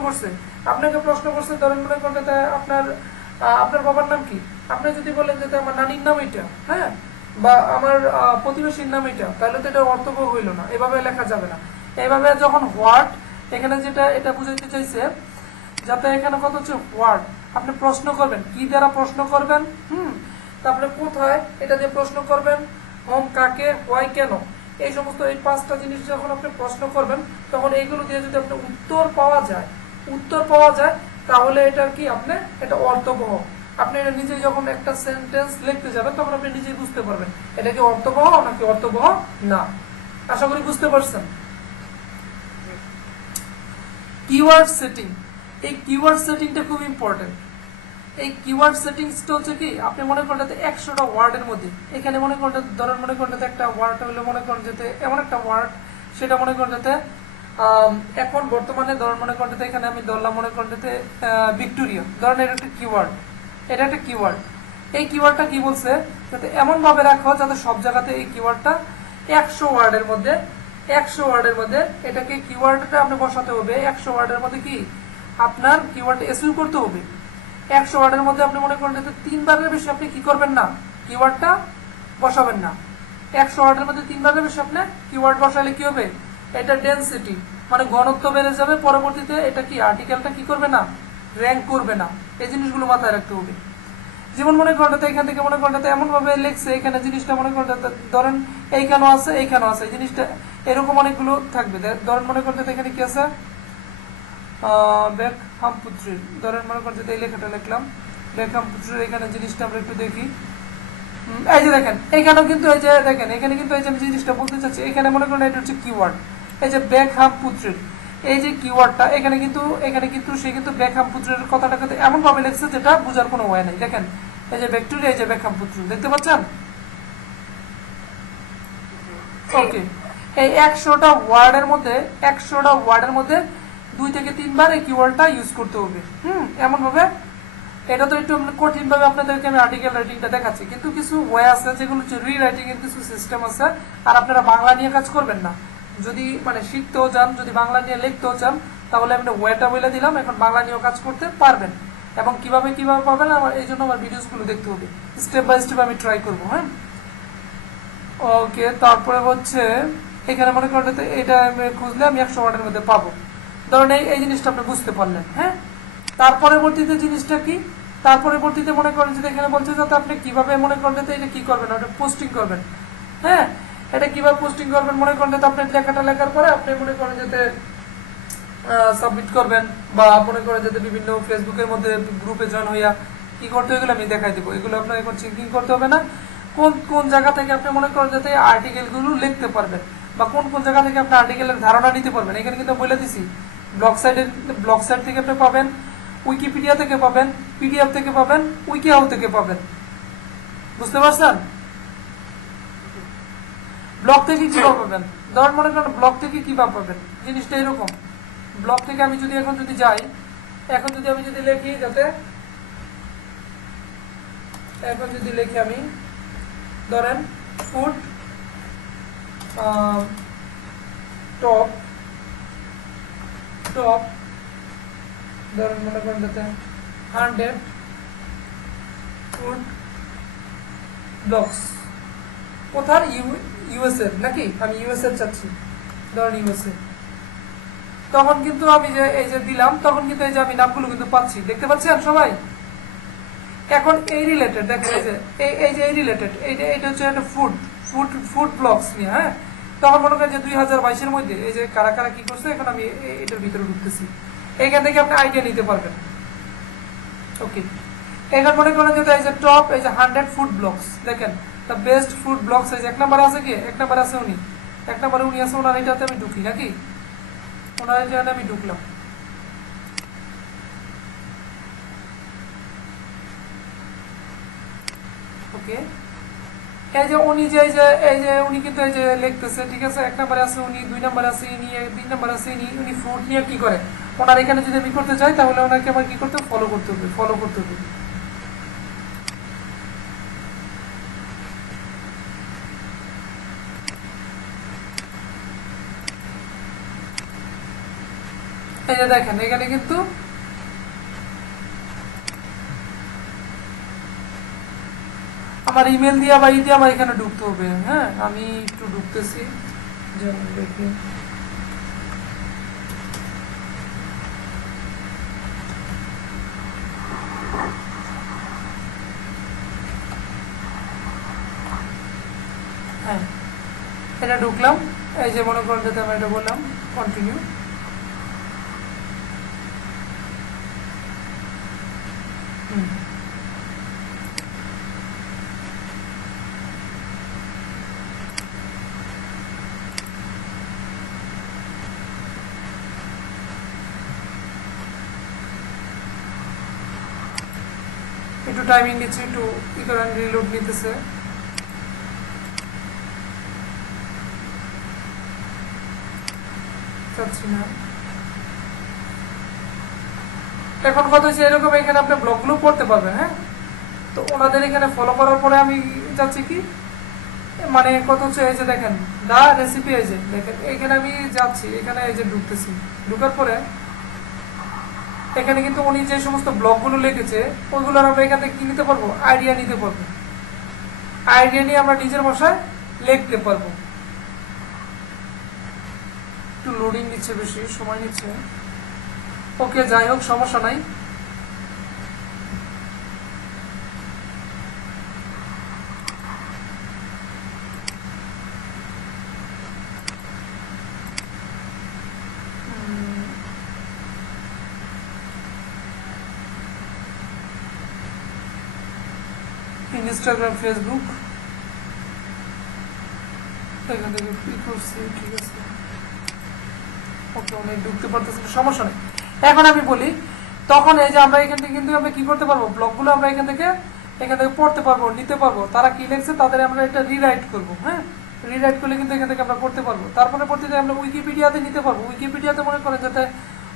করছে ধরেন মনে করেন আপনার বাবার নাম কি, আপনি যদি বলেন যে আমার নানির নাম এটা, হ্যাঁ, বা আমার প্রতিবেশীর নাম এটা, তাহলে তো এটা অর্থবহ হইল না, এভাবে লেখা যাবে না। এইভাবে যখন হোয়াট, এখানে যেটা এটা বুঝাইতে চাইছে যাতে এখানে কত হচ্ছে হোয়াট, আপনি প্রশ্ন করবেন, কি দ্বারা প্রশ্ন করবেন, তারপরে কোথায় এটা দিয়ে প্রশ্ন করবেন, হোম কাকে, হোয়াই কেন, এই সমস্ত এই 5টা জিনিস যখন আপনি প্রশ্ন করবেন, তখন এইগুলো দিয়ে যদি আপনি উত্তর পাওয়া যায়, তাহলে এটা কি আপনি এটা অর্থবহ। আপনি এটা নিজে যখন একটা সেন্টেন্স লিখতে যাবেন, তখন আপনি নিজেই বুঝতে পারবেন এটা কি অর্থবহ নাকি অর্থবহ না। আশা করি বুঝতে পারছেন। কিওয়ার্ড সেটিং, এই কিওয়ার্ড সেটিংটা খুব ইম্পর্টেন্ট। এই কিওয়ার্ড সেটিংসটা হচ্ছে কি, আপনি মনে করেন 100টা ওয়ার্ডের মধ্যে, এখানে মনে করেন ধরেন মনে করেন একটা ওয়ার্ড হলে মনে করেন যেতে এমন একটা ওয়ার্ড, সেটা মনে করেন যাতে এখন বর্তমানে ধরেন মনে করেন এখানে আমি ধরলাম মনে করেন যাতে ভিক্টোরিয়া, ধরেন এটা একটা কিওয়ার্ড, এই কিওয়ার্ডটা কি বলছে, যাতে এমন ভাবে রাখো যাতে সব জায়গাতে এই কিওয়ার্ডটা 100 ওয়ার্ডের মধ্যে এটাকে কিওয়ার্ডটা আপনি বসাতে হবে। 100 ওয়ার্ডের মধ্যে কি আপনার কিওয়ার্ড এসইউ করতে হবে। 100 ওয়ার্ডের মধ্যে আপনি মনে করেন যে 3 বারের বেশি আপনি কি করবেন না, কিওয়ার্ডটা বসাবেন না। 100 ওয়ার্ডের মধ্যে 3 বারের বেশি আপনি কিওয়ার্ড বসালে কি হবে, এটা ডেনসিটি মানে ঘনত্ব বেড়ে যাবে। পরবর্তীতে এটা কি আর্টিকেলটা কি করবে না, র্যাঙ্ক করবে না, এই জিনিসগুলো মাথায় রাখতে হবে। যেমন মনে করেন এখান থেকে মনে করেন এমন ভাবে লিখছে, এখানে জিনিসটা মনে করেন ধরেন এইখানেও আছে এইখানেও আছে, এই জিনিসটা এরকম অনেকগুলো থাকবে। ধরেন মনে করেন এখানে কি আছে, বেকহামপুত্রের, ধরেন মনে করেন এই লেখাটা লিখলাম বেকহামপুত্রের, এখানে জিনিসটা আমরা একটু দেখি। এই যে দেখেন এখানেও কিন্তু এই যে দেখেন এখানে কিন্তু এই যে আমি জিনিসটা বলতে চাচ্ছি, এখানে মনে করেন এটা হচ্ছে কিওয়ার্ড, এই যে বেকহামপুত্রের এই যে কিওয়ার্ডটা, এখানে কিন্তু সে কিন্তু বেকহামপুত্রের কথাটাকে এমন ভাবে লিখছে যেটা বোঝার কোনো ওয়ে নাই। দেখেন এই যে ব্যাকটেরিয়া, এই যে বেকহামপুত্র, দেখতে পাচ্ছেন? ওকে, এই 100টা ওয়ার্ডের মধ্যে 2 থেকে 3 বার এই কিওয়ার্ডটা ইউজ করতে হবে। এমন ভাবে, এটা তো একটু কঠিন ভাবে আপনাদেরকে আমি আর্টিকেল রাইটিংটা দেখাচ্ছি, কিন্তু কিছু ওয়ে আছে যেগুলো হচ্ছে রিরাইটিং এর কিছু সিস্টেম আছে। আর আপনারা বাংলা নিয়ে কাজ করবেন না, যদি মানে শিখতেও চান, যদি বাংলা নিয়ে লিখতেও চান, তাহলে আমি ওয়েটা বলে দিলাম, এখন বাংলা নিয়েও কাজ করতে পারবেন। এবং কিভাবে পাবেন আমার এই জন্য আমার ভিডিওসগুলো দেখতে হবে, স্টেপ বাই স্টেপ আমি ট্রাই করবো। হ্যাঁ, ওকে। তারপরে হচ্ছে এখানে মনে করেন এটা আমি খুঁজলে আমি 100 ওয়ার্ডের মধ্যে পাবো। ধরেন এই জিনিসটা আপনি বুঝতে পারলেন। হ্যাঁ, তার পরবর্তীতে জিনিসটা কি, তার পরবর্তীতে মনে করেন যে এখানে বলছে যাতে আপনি কিভাবে মনে করেন এটা কি করবেন, ওটা পোস্টিং করবেন। হ্যাঁ, এটা কিভাবে পোস্টিং করবেন, মনে করেন যে আপনি লেখাটা লেখার পরে আপনি মনে করেন যাতে সাবমিট করবেন, বা মনে করেন যাতে বিভিন্ন ফেসবুকের মধ্যে গ্রুপে জয়েন হইয়া কি করতে হবে এগুলো আমি দেখাই দেবো। এগুলো আপনার এখন চিন্তিং করতে হবে না। কোন কোন জায়গা থেকে আপনি মনে করেন যাতে আর্টিকেলগুলো লিখতে পারবেন, বা কোন কোন জায়গা থেকে আপনি আর্টিকেলের ধারণা নিতে পারবেন, এখানে কিন্তু বলে দিছি। ব্লগ সাইট থেকে আপনি পাবেন, উইকিপিডিয়া থেকে পাবেন, পিডিএফ থেকে পাবেন, উইকিহাউ থেকে পাবেন। বুঝতে পারছেন? ব্লগ থেকে কিভাবে পাবেন, ধরেন মনে করেন ব্লগ থেকে কিভাবে পাবেন, জিনিসটা এরকম। ব্লগ থেকে আমি যদি এখন যাই, এখন আমি লিখি যাতে, এখন লিখি আমি ধরেন ফুড টপ ধরেন মনে করেন যাতে 100 ফুড ব্লগস, কোথার ইউএসএ নাকি, আমি ইউএসএ চাচ্ছি, ধরেন ইউএসএ। তখন কিন্তু আমি যে এই যে দিলাম, তখন কিন্তু এই যে আমি নামগুলো কিন্তু পাচ্ছি, দেখতে পাচ্ছেন সবাই? এখন এই রিলেটেড দেখেন, এই যে এই রিলেটেড এইটা হচ্ছে একটা ফুড ব্লগস নিয়ে। হ্যাঁ, তখন মনে করেন যে 2022-এর মধ্যে এই যে কারা কারা কি করছে, এখন আমি এটার ভিতরে ঢুকতেছি, এইখান থেকে আপনি আইডিয়া নিতে পারবেন। ওকে, এখন মনে করেন যে এই যে টপ, এই যে 100 ফুড ব্লগস, দেখেন দ্য বেস্ট ফুড ব্লগস, এই যে 1 নাম্বার আছে কি, 1 নাম্বার আছে উনি, 1 নাম্বারে উনি আছে, ওনার এটাতে আমি ঢুকি নাকি, ওনার এটাতে আমি ঢুকলাম। ওকে, এই যে উনি উনি কিন্তু এই যে লিখতেছে, ঠিক আছে, 1 নাম্বারে আছে উনি, 2 নাম্বারে আছে ইনি, 3 নাম্বারে আছে ইনি। উনি ফুড নিয়ে কি করে, ওনার এখানে যদি আমি করতে চাই, তাহলে ওনাকে আমার কি করতে হবে, ফলো করতে হবে। এই যে দেখেন এখানে কিন্তু আমার ইমেল দিয়া বা দিয়ে আমার এখানে ঢুকতে হবে। হ্যাঁ, আমি একটু ঢুকতেছি, যেমন দেখি হ্যাঁ, এটা ঢুকলাম। এই যে মনে করেন যাতে আমি এটা বললাম কন্টিনিউ। একটু টাইমিং নিচ্ছে, একটু ই করেন, রিলোড নিতেছে। চাচ্ছি না। এখন কথা হচ্ছে এরকম, এখানে আপনি ব্লগগুলো পড়তে পারবেন। হ্যাঁ, তো ওনাদের এখানে ফলো করার পরে আমি যাচ্ছি কি, মানে কথা হচ্ছে এই যে দেখেন দা রেসিপি, এই যে দেখেন এখানে আমি যাচ্ছি, এখানে এই যে ঢুকতেছি, ঢুকার পরে এখানে কিন্তু উনি যে সমস্ত ব্লগগুলো লিখেছে ওইগুলো আমরা এখান থেকে কি নিতে পারবো, আইডিয়া নিতে পারবো। আইডিয়া নিয়ে আমরা নিজের ভাষায় লিখতে পারবো। একটু লোডিং নিচ্ছে, বেশি সময় নিচ্ছে। ওকে, যাই হোক, সমস্যা নাই। ইনস্টাগ্রাম ফেসবুক এখান থেকে কি করছি, ঠিক আছে ওকে, অনেক ঢুকতে পারতেছি না, সমস্যা নেই। এখন আমি বলি, তখন এই যে আমরা এখান থেকে কিন্তু আমরা কি করতে পারবো, ব্লগগুলো আমরা এখান থেকে পড়তে পারবো, নিতে পারবো, তারা কি লিখছে তাদের আমরা এটা রিরাইট করবো। হ্যাঁ, রিরাইট করলে কিন্তু এখান থেকে আমরা করতে পারবো। তারপরে পড়তে আমরা উইকিপিডিয়াতে নিতে পারবো। উইকিপিডিয়াতে মনে করেন যাতে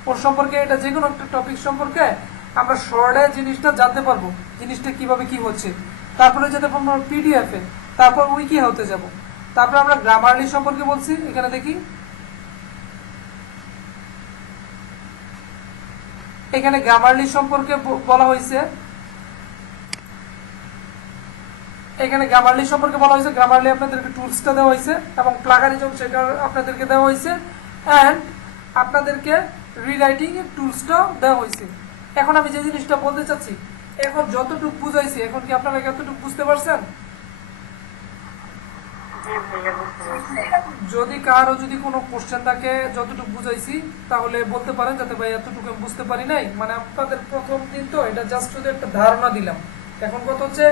ওর সম্পর্কে, এটা যে কোনো একটা টপিক সম্পর্কে আমরা শর্টে জিনিসটা জানতে পারবো, জিনিসটা কিভাবে কি হচ্ছে। তারপরে যেতে পারবো পিডিএফে, তারপর উইকি হতে যাব। তারপরে আমরা গ্রামারলি সম্পর্কে বলছি, এখানে দেখি এখানে গ্রামারলি সম্পর্কে বলা হয়েছে, এখানে গ্রামারলি সম্পর্কে বলা হয়েছে। গ্রামারলি আপনাদেরকে টুলসটা দেওয়া হয়েছে এবং প্লাগারিজম সেটা আপনাদেরকে দেওয়া হয়েছে, অ্যান্ড আপনাদেরকে রিরাইটিং এর টুলসটাও দেওয়া হয়েছে। এখন আমি যে জিনিসটা বলতে চাচ্ছি, এখন যতটুকু বুঝাইছি, এখন কি আপনারা কতটুকু বুঝতে পারছেন? যদি কারো যদি কোনো কোশ্চেন থাকে, যতটুকু বুঝাইছি তাহলে বলতে পারেন, যাতে ভাই এতটুকু আমি বুঝতে পারি নাই। মানে আপনাদের প্রথম দিন তো, এটা জাস্ট শুধু একটা ধারণা দিলাম। এখন কথা হচ্ছে,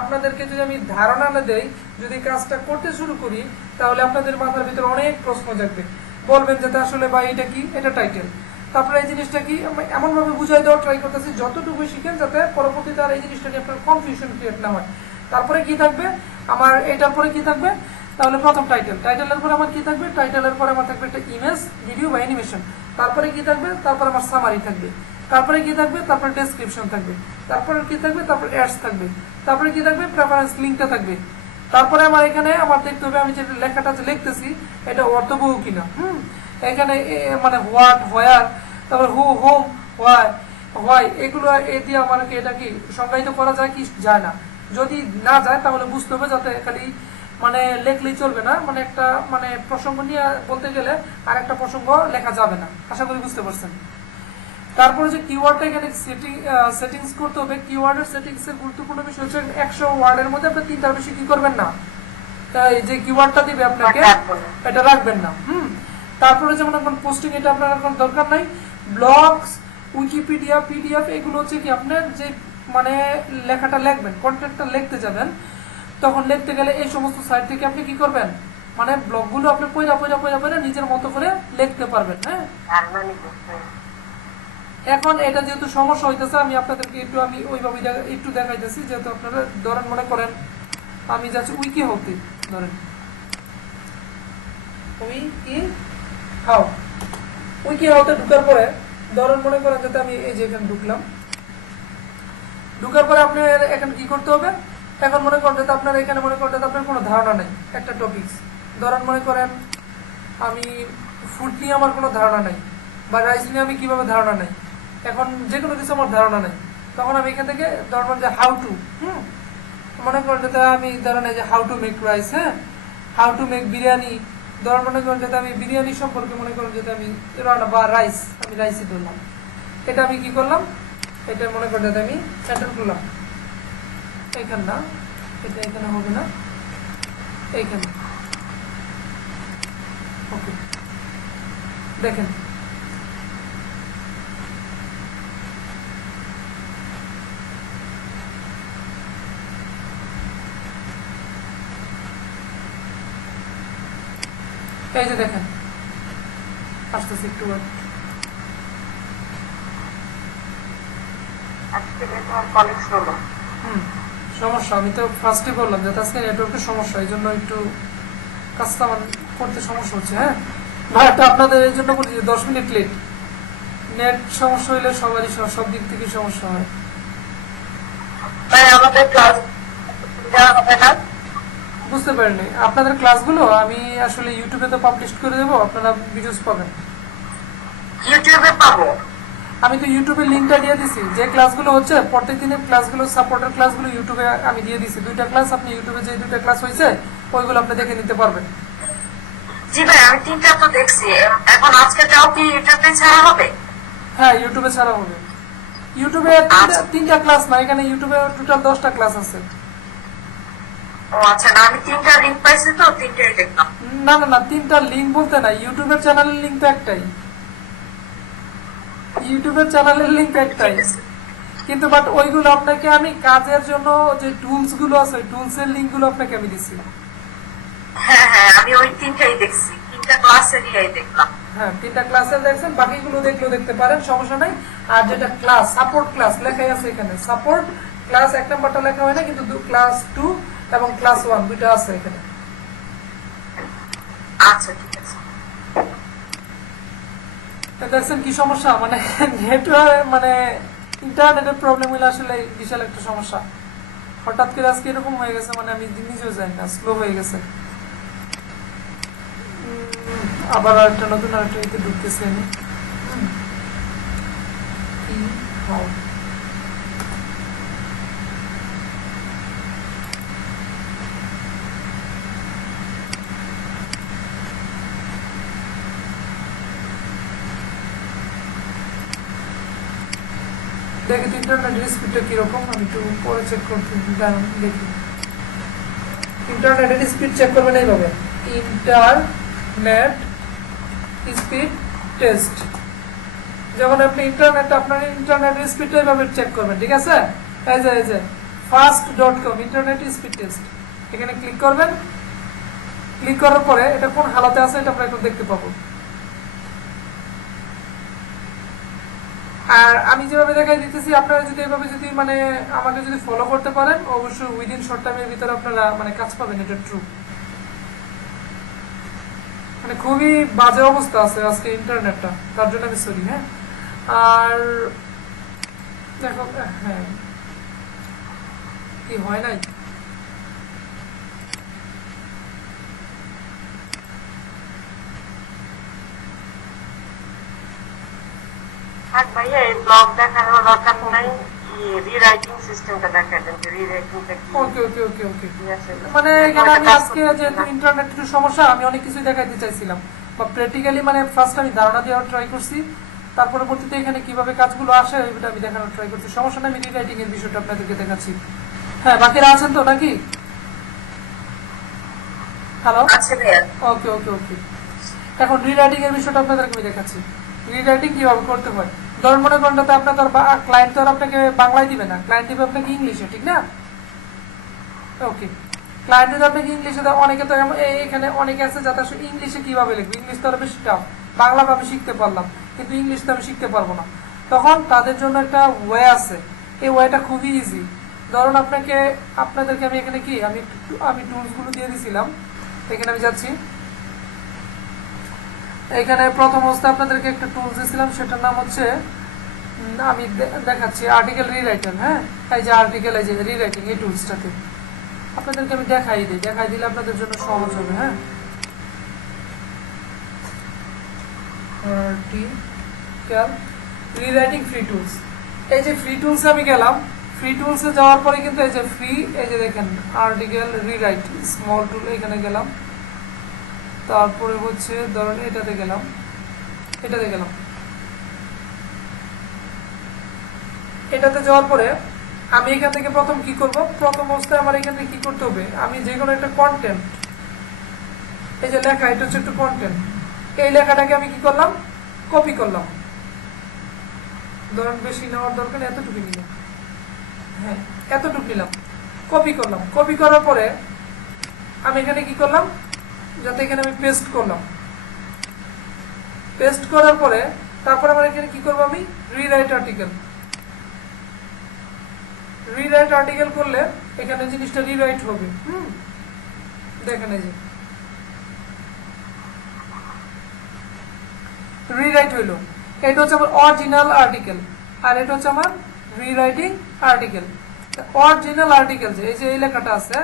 আপনাদেরকে যদি আমি ধারণা না দেই, যদি কাজটা করতে শুরু করি, তাহলে আপনাদের মাথার ভিতরে অনেক প্রশ্ন জাগবে। বলবেন যাতে আসলে ভাই এটা কি, এটা টাইটেল, তারপরে এই জিনিসটা কি, এমন ভাবে বুঝাই দেওয়ার ট্রাই করতেছি যতটুকু শিখেন, যাতে পরবর্তীতে আর এই জিনিসটা নিয়ে আপনার কনফিউশন ক্রিয়েট না হয়। তারপরে কি থাকবে আমার, এটার পরে কি থাকবে, তাহলে প্রথম টাইটেল, টাইটেলের পরে আমার কি থাকবে, টাইটেলের পরে আমার থাকবে একটা ইমেজ, ভিডিও বা অ্যানিমেশন। তারপরে কি থাকবে, তারপরে আমার সামারি থাকবে। তারপরে কি থাকবে, তারপরে ডেসক্রিপশন থাকবে। তারপরে কি থাকবে, তারপরে অ্যাডস থাকবে। তারপরে কি থাকবে, প্রেফারেন্স লিঙ্কটা থাকবে। তারপরে আমার এখানে আমার দেখতে হবে আমি যে লেখাটা যে লিখতেছি এটা অর্থবহ কিনা। এখানে মানে হোয়াট, হোয়ার, তারপর হু, হোম, হোয়াই, এগুলো এ দিয়ে আমাকে এটা কি সংজ্ঞায়িত করা যায় কি যায় না। যদি না যায় তাহলে বুঝতে হবে, যাতে খালি মানে লেখলেই চলবে না, মানে একটা মানে প্রসঙ্গ নিয়ে বলতে গেলে আর একটা প্রসঙ্গ লেখা যাবে না। আশা করি বুঝতে পারছেন। তারপরে যে কিওয়ার্ডটা এখানে সেটিংস করতে হবে। কিওয়ার্ডের সেটিংস এর গুরুত্বপূর্ণ বিষয় হচ্ছে 100 ওয়ার্ডের মধ্যে আপনি 3টার বেশি কি করবেন না, এই যে কিওয়ার্ডটা দিবে আপনাকে এটা রাখবেন না। তারপরে যেমন এখন পোস্টিং, এটা আপনার এখন দরকার নাই। ব্লগস, উইকিপিডিয়া, পিডিএফ, এগুলো হচ্ছে কি আপনার যে মানে লেখাটা লিখবেন, কন্টেন্টটা লিখতে যাবেন, তখন লিখতে গেলে এই সমস্ত সাইট থেকে আপনি কি করবেন, মানে ব্লগগুলো আপনি পয়রা নিজের মতো করে লিখতে পারবেন। হ্যাঁ, এখন এটা যেহেতু সমস্যা হইতেছে, আমি আপনাদেরকে একটু আমি ওইভাবে একটু দেখাইতেছি। যেহেতু আপনারা ধরেন মনে করেন আমি যাচ্ছি উইকি হতে, ধরেন উইকি হাউতে ঢুকার পরে ধরেন মনে করেন যাতে আমি এই যে এখানে ঢুকলাম, ঢুকার পরে আপনি এখন কি করতে হবে, এখন মনে করেন যাতে আপনার এখানে মনে করেন যাতে আপনার কোনো ধারণা নেই একটা টপিকস, ধরেন মনে করেন আমি ফুড নিয়ে আমার কোনো ধারণা নেই, বা রাইস নিয়ে আমি কিভাবে ধারণা নেই, এখন যে কোনো কিছু আমার ধারণা নেই, তখন আমি এখান থেকে ধরেন যে হাউ টু, মনে করেন যাতে আমি ধরেন এই যে হাউ টু মেক রাইস, হ্যাঁ, হাউ টু মেক বিরিয়ানি, ধরেন মনে করেন যাতে আমি বিরিয়ানি সম্পর্কে মনে করেন যাতে আমি রান্না বা রাইস, আমি রাইসই ধরলাম, এটা আমি কি করলাম, এটা মনে করেন যাতে আমি এন্টার করলাম, এইখান না, এটা এখানে হবে না, এইখানে, ওকে, দেখেন এই যে দেখেন আসতেছে একটু সমস্যা, আমি তো ফার্স্টে বললাম যে আজকে নেটওয়ার্কের সমস্যা, এই জন্য একটু কাজটা করতে সমস্যা হচ্ছে। হ্যাঁ ভাইটা আপনাদের এই জন্য বলছি 10 মিনিট লেট, নেট সমস্যা হইলে সবারই সব দিক থেকে সমস্যা হয়। বুঝতে পারিনি আপনাদের ক্লাসগুলো আমি আসলে ইউটিউবে তো পাবলিশ করে দেবো, আপনারা ভিডিওস পাবেন ইউটিউবে পাবো। আমি তো ইউটিউবে লিঙ্কটা দিয়ে দিছি, যে ক্লাসগুলো হচ্ছে প্রত্যেক দিনের ক্লাসগুলো, সাপোর্টের ক্লাসগুলো ইউটিউবে আমি দিয়ে দিছি, 2টা ক্লাস, আপনি ইউটিউবে যে 2টা ক্লাস হয়েছে ওইগুলো আপনি দেখে নিতে পারবেন। জি ভাই, আমি 3টা তো দেখছি। এখন আজকেটাও কি ইউটিউবে ছাড়া হবে? হ্যাঁ ইউটিউবে ছাড়া হবে। ইউটিউবে 3টা ক্লাস না, এখানে ইউটিউবে টোটাল 10টা ক্লাস আছে। ও আচ্ছা, না আমি 3টা লিংক পাইছি তো 3টাই দেখলাম। না না না, 3টা লিঙ্ক বলতে না, ইউটিউবের চ্যানেলের লিঙ্ক তো একটাই, ইউটিউবের চ্যানেলের লিঙ্ক একটাই। কিন্তু বাট ওইগুলো আপনাকে আমি কাজের জন্য যে টুলস গুলো আছে টুলস এর লিংক গুলো আপনাকে আমি দিছি। হ্যাঁ হ্যাঁ, আমি ওই তিনটাই দেখছি, তিনটা ক্লাসেরই দেখলাম। হ্যাঁ 3টা ক্লাসের দেখছেন, বাকিগুলো দেখলেও দেখতে পারেন, সমস্যা নাই। আর যেটা ক্লাস সাপোর্ট ক্লাস লেখাই আছে এখানে, সাপোর্ট ক্লাস 1 নাম্বারটা লেখা হয় না, কিন্তু ক্লাস 2 এবং ক্লাস 1 দুইটা আছে এখানে। আচ্ছা ঠিক আছে। দেখছেন কি সমস্যা, মানে নেটওয়ার্ক মানে ইন্টারনেটের প্রবলেম হলে আসলে বিশাল একটা সমস্যা। হঠাৎ করে আজকে এরকম হয়ে গেছে, মানে আমি নিজেও জানি না, স্লো হয়ে গেছে। আবার একটা নতুন আরেকটা ইতে ঢুকতেছি আমি। কি হয় দেখি তো ইন্টারনেটের স্পিডটা কিরকম, আমি একটু পরে চেক করতে দেখি। ইন্টারনেটের স্পিড চেক করবেন এইভাবে, ইন্টারনেট স্পিড টেস্ট। যখন আপনি আপনার ইন্টারনেটের স্পিডটা এইভাবে চেক করবেন, ঠিক আছে? এই যে fast.com ইন্টারনেট স্পিড টেস্ট, এখানে ক্লিক করবেন। ক্লিক করার পরে এটা কোন হালতে আছে এটা আমরা এখন দেখতে পাবো। আর আমি যেভাবে দেখাই দিতেছি, আপনারা যদি এভাবে যদি মানে আমাকে যদি ফলো করতে পারেন, অবশ্যই উইদিন শর্ট টাইমের ভিতরে আপনারা মানে কাজ পাবেন, এটা ট্রু। মানে খুবই বাজে অবস্থা আছে আজকে ইন্টারনেটটা, তার জন্য আমি সরি। হ্যাঁ আর দেখো, হ্যাঁ কি হয় নাই, থাক ভাইয়া, এই ব্লগ দেখানোর দরকার নাই, রিরাইটিং সিস্টেমটা দেখাই দেন, রিরাইটিংটা কি ওকে ওকে ওকে ওকে। কি আছে। মানে এখানে আমি আজকে যেহেতু ইন্টারনেট একটু সমস্যা, আমি অনেক কিছুই দেখাইতে চাইছিলাম বা প্র্যাকটিক্যালি মানে ফার্স্ট আমি ধারণা দেওয়ার ট্রাই করছি, তার পরবর্তীতে এখানে কিভাবে কাজগুলো আসে এটা আমি দেখানোর ট্রাই করছি। সমস্যা নেই, আমি রিরাইটিং এর বিষয়টা আপনাদেরকে দেখাচ্ছি। হ্যাঁ বাকিরা আছেন তো নাকি? হ্যালো, আচ্ছা ভাইয়া। ওকে ওকে ওকে। এখন রিরাইটিং এর বিষয়টা আপনাদেরকে আমি দেখাচ্ছি, রিরাইটিং কিভাবে করতে হয়। ধরুন মনে করেন তো আপনার ক্লায়েন্ট তো আর আপনাকে বাংলায় দিবে না, ক্লায়েন্ট দিবে আপনাকে ইংলিশে, ঠিক না? ওকে, ক্লায়েন্ট যদি আপনাকে ইংলিশে দেয়, অনেকে তো এখানে অনেকে আছে যাতে আসলে ইংলিশে কিভাবে লিখবে, ইংলিশ তো আরো বেশি টাফ। বাংলা আমি শিখতে পারলাম কিন্তু ইংলিশ তো আমি শিখতে পারবো না, তখন তাদের জন্য একটা ওয়ে আছে। এই ওয়েটা খুবই ইজি। ধরুন আপনাদেরকে আমি এখানে কি আমি টুলস গুলো দিয়ে দিছিলাম, এখানে আমি যাচ্ছি। এখানে প্রথম অবস্থায় আপনাদেরকে একটা টুলস দিয়েছিলাম, সেটার নাম হচ্ছে আমি দেখাচ্ছি আর্টিকেল রিরাইটার। হ্যাঁ এই যে আর্টিকেল, এই যে রিরাইটিং, এই টুলসটাতে আপনাদেরকে আমি দেখাই দিলে আপনাদের জন্য সহজ হবে। হ্যাঁ আর্টিকেল রিরাইটিং ফ্রি টুলস, এই যে ফ্রি টুলসে আমি গেলাম। ফ্রি টুলসে যাওয়ার পরে কিন্তু এই যে ফ্রি, এই যে দেখেন আর্টিকেল রিরাইট স্মল টুল, এখানে গেলাম। তারপরে হচ্ছে ধরুন এটাতে গেলাম। এটাতে যাওয়ার পরে আমি এখান থেকে প্রথম কি করব, প্রথম অবস্থায় আমার এখান থেকে কি করতে হবে, আমি যে কোনো একটা কন্টেন্ট, এই যে লেখা, এটা হচ্ছে একটা কন্টেন্ট, এই লেখাটাকে আমি কি করলাম, কপি করলাম। ধরুন বেশি নেওয়ার দরকার, এতটুকু নিলাম। হ্যাঁ এতটুকু নিলাম, কপি করলাম। কপি করার পরে আমি এখানে কি করলাম, যাতে এখানে আমি পেস্ট করলাম। পেস্ট করার পরে তারপর আমার এখানে কি করবো, আমি রিরাইট আর্টিকেল। রিরাইট আর্টিকেল করলে এখানে জিনিসটা রিরাইট হবে। দেখেন এই যে রিরাইট হইলো। এটা হচ্ছে আমার অরিজিনাল আর্টিকেল, আর এটা হচ্ছে আমার রিরাইটিং আর্টিকেল। অরিজিনাল আর্টিকেল যে এই লেখাটা আছে,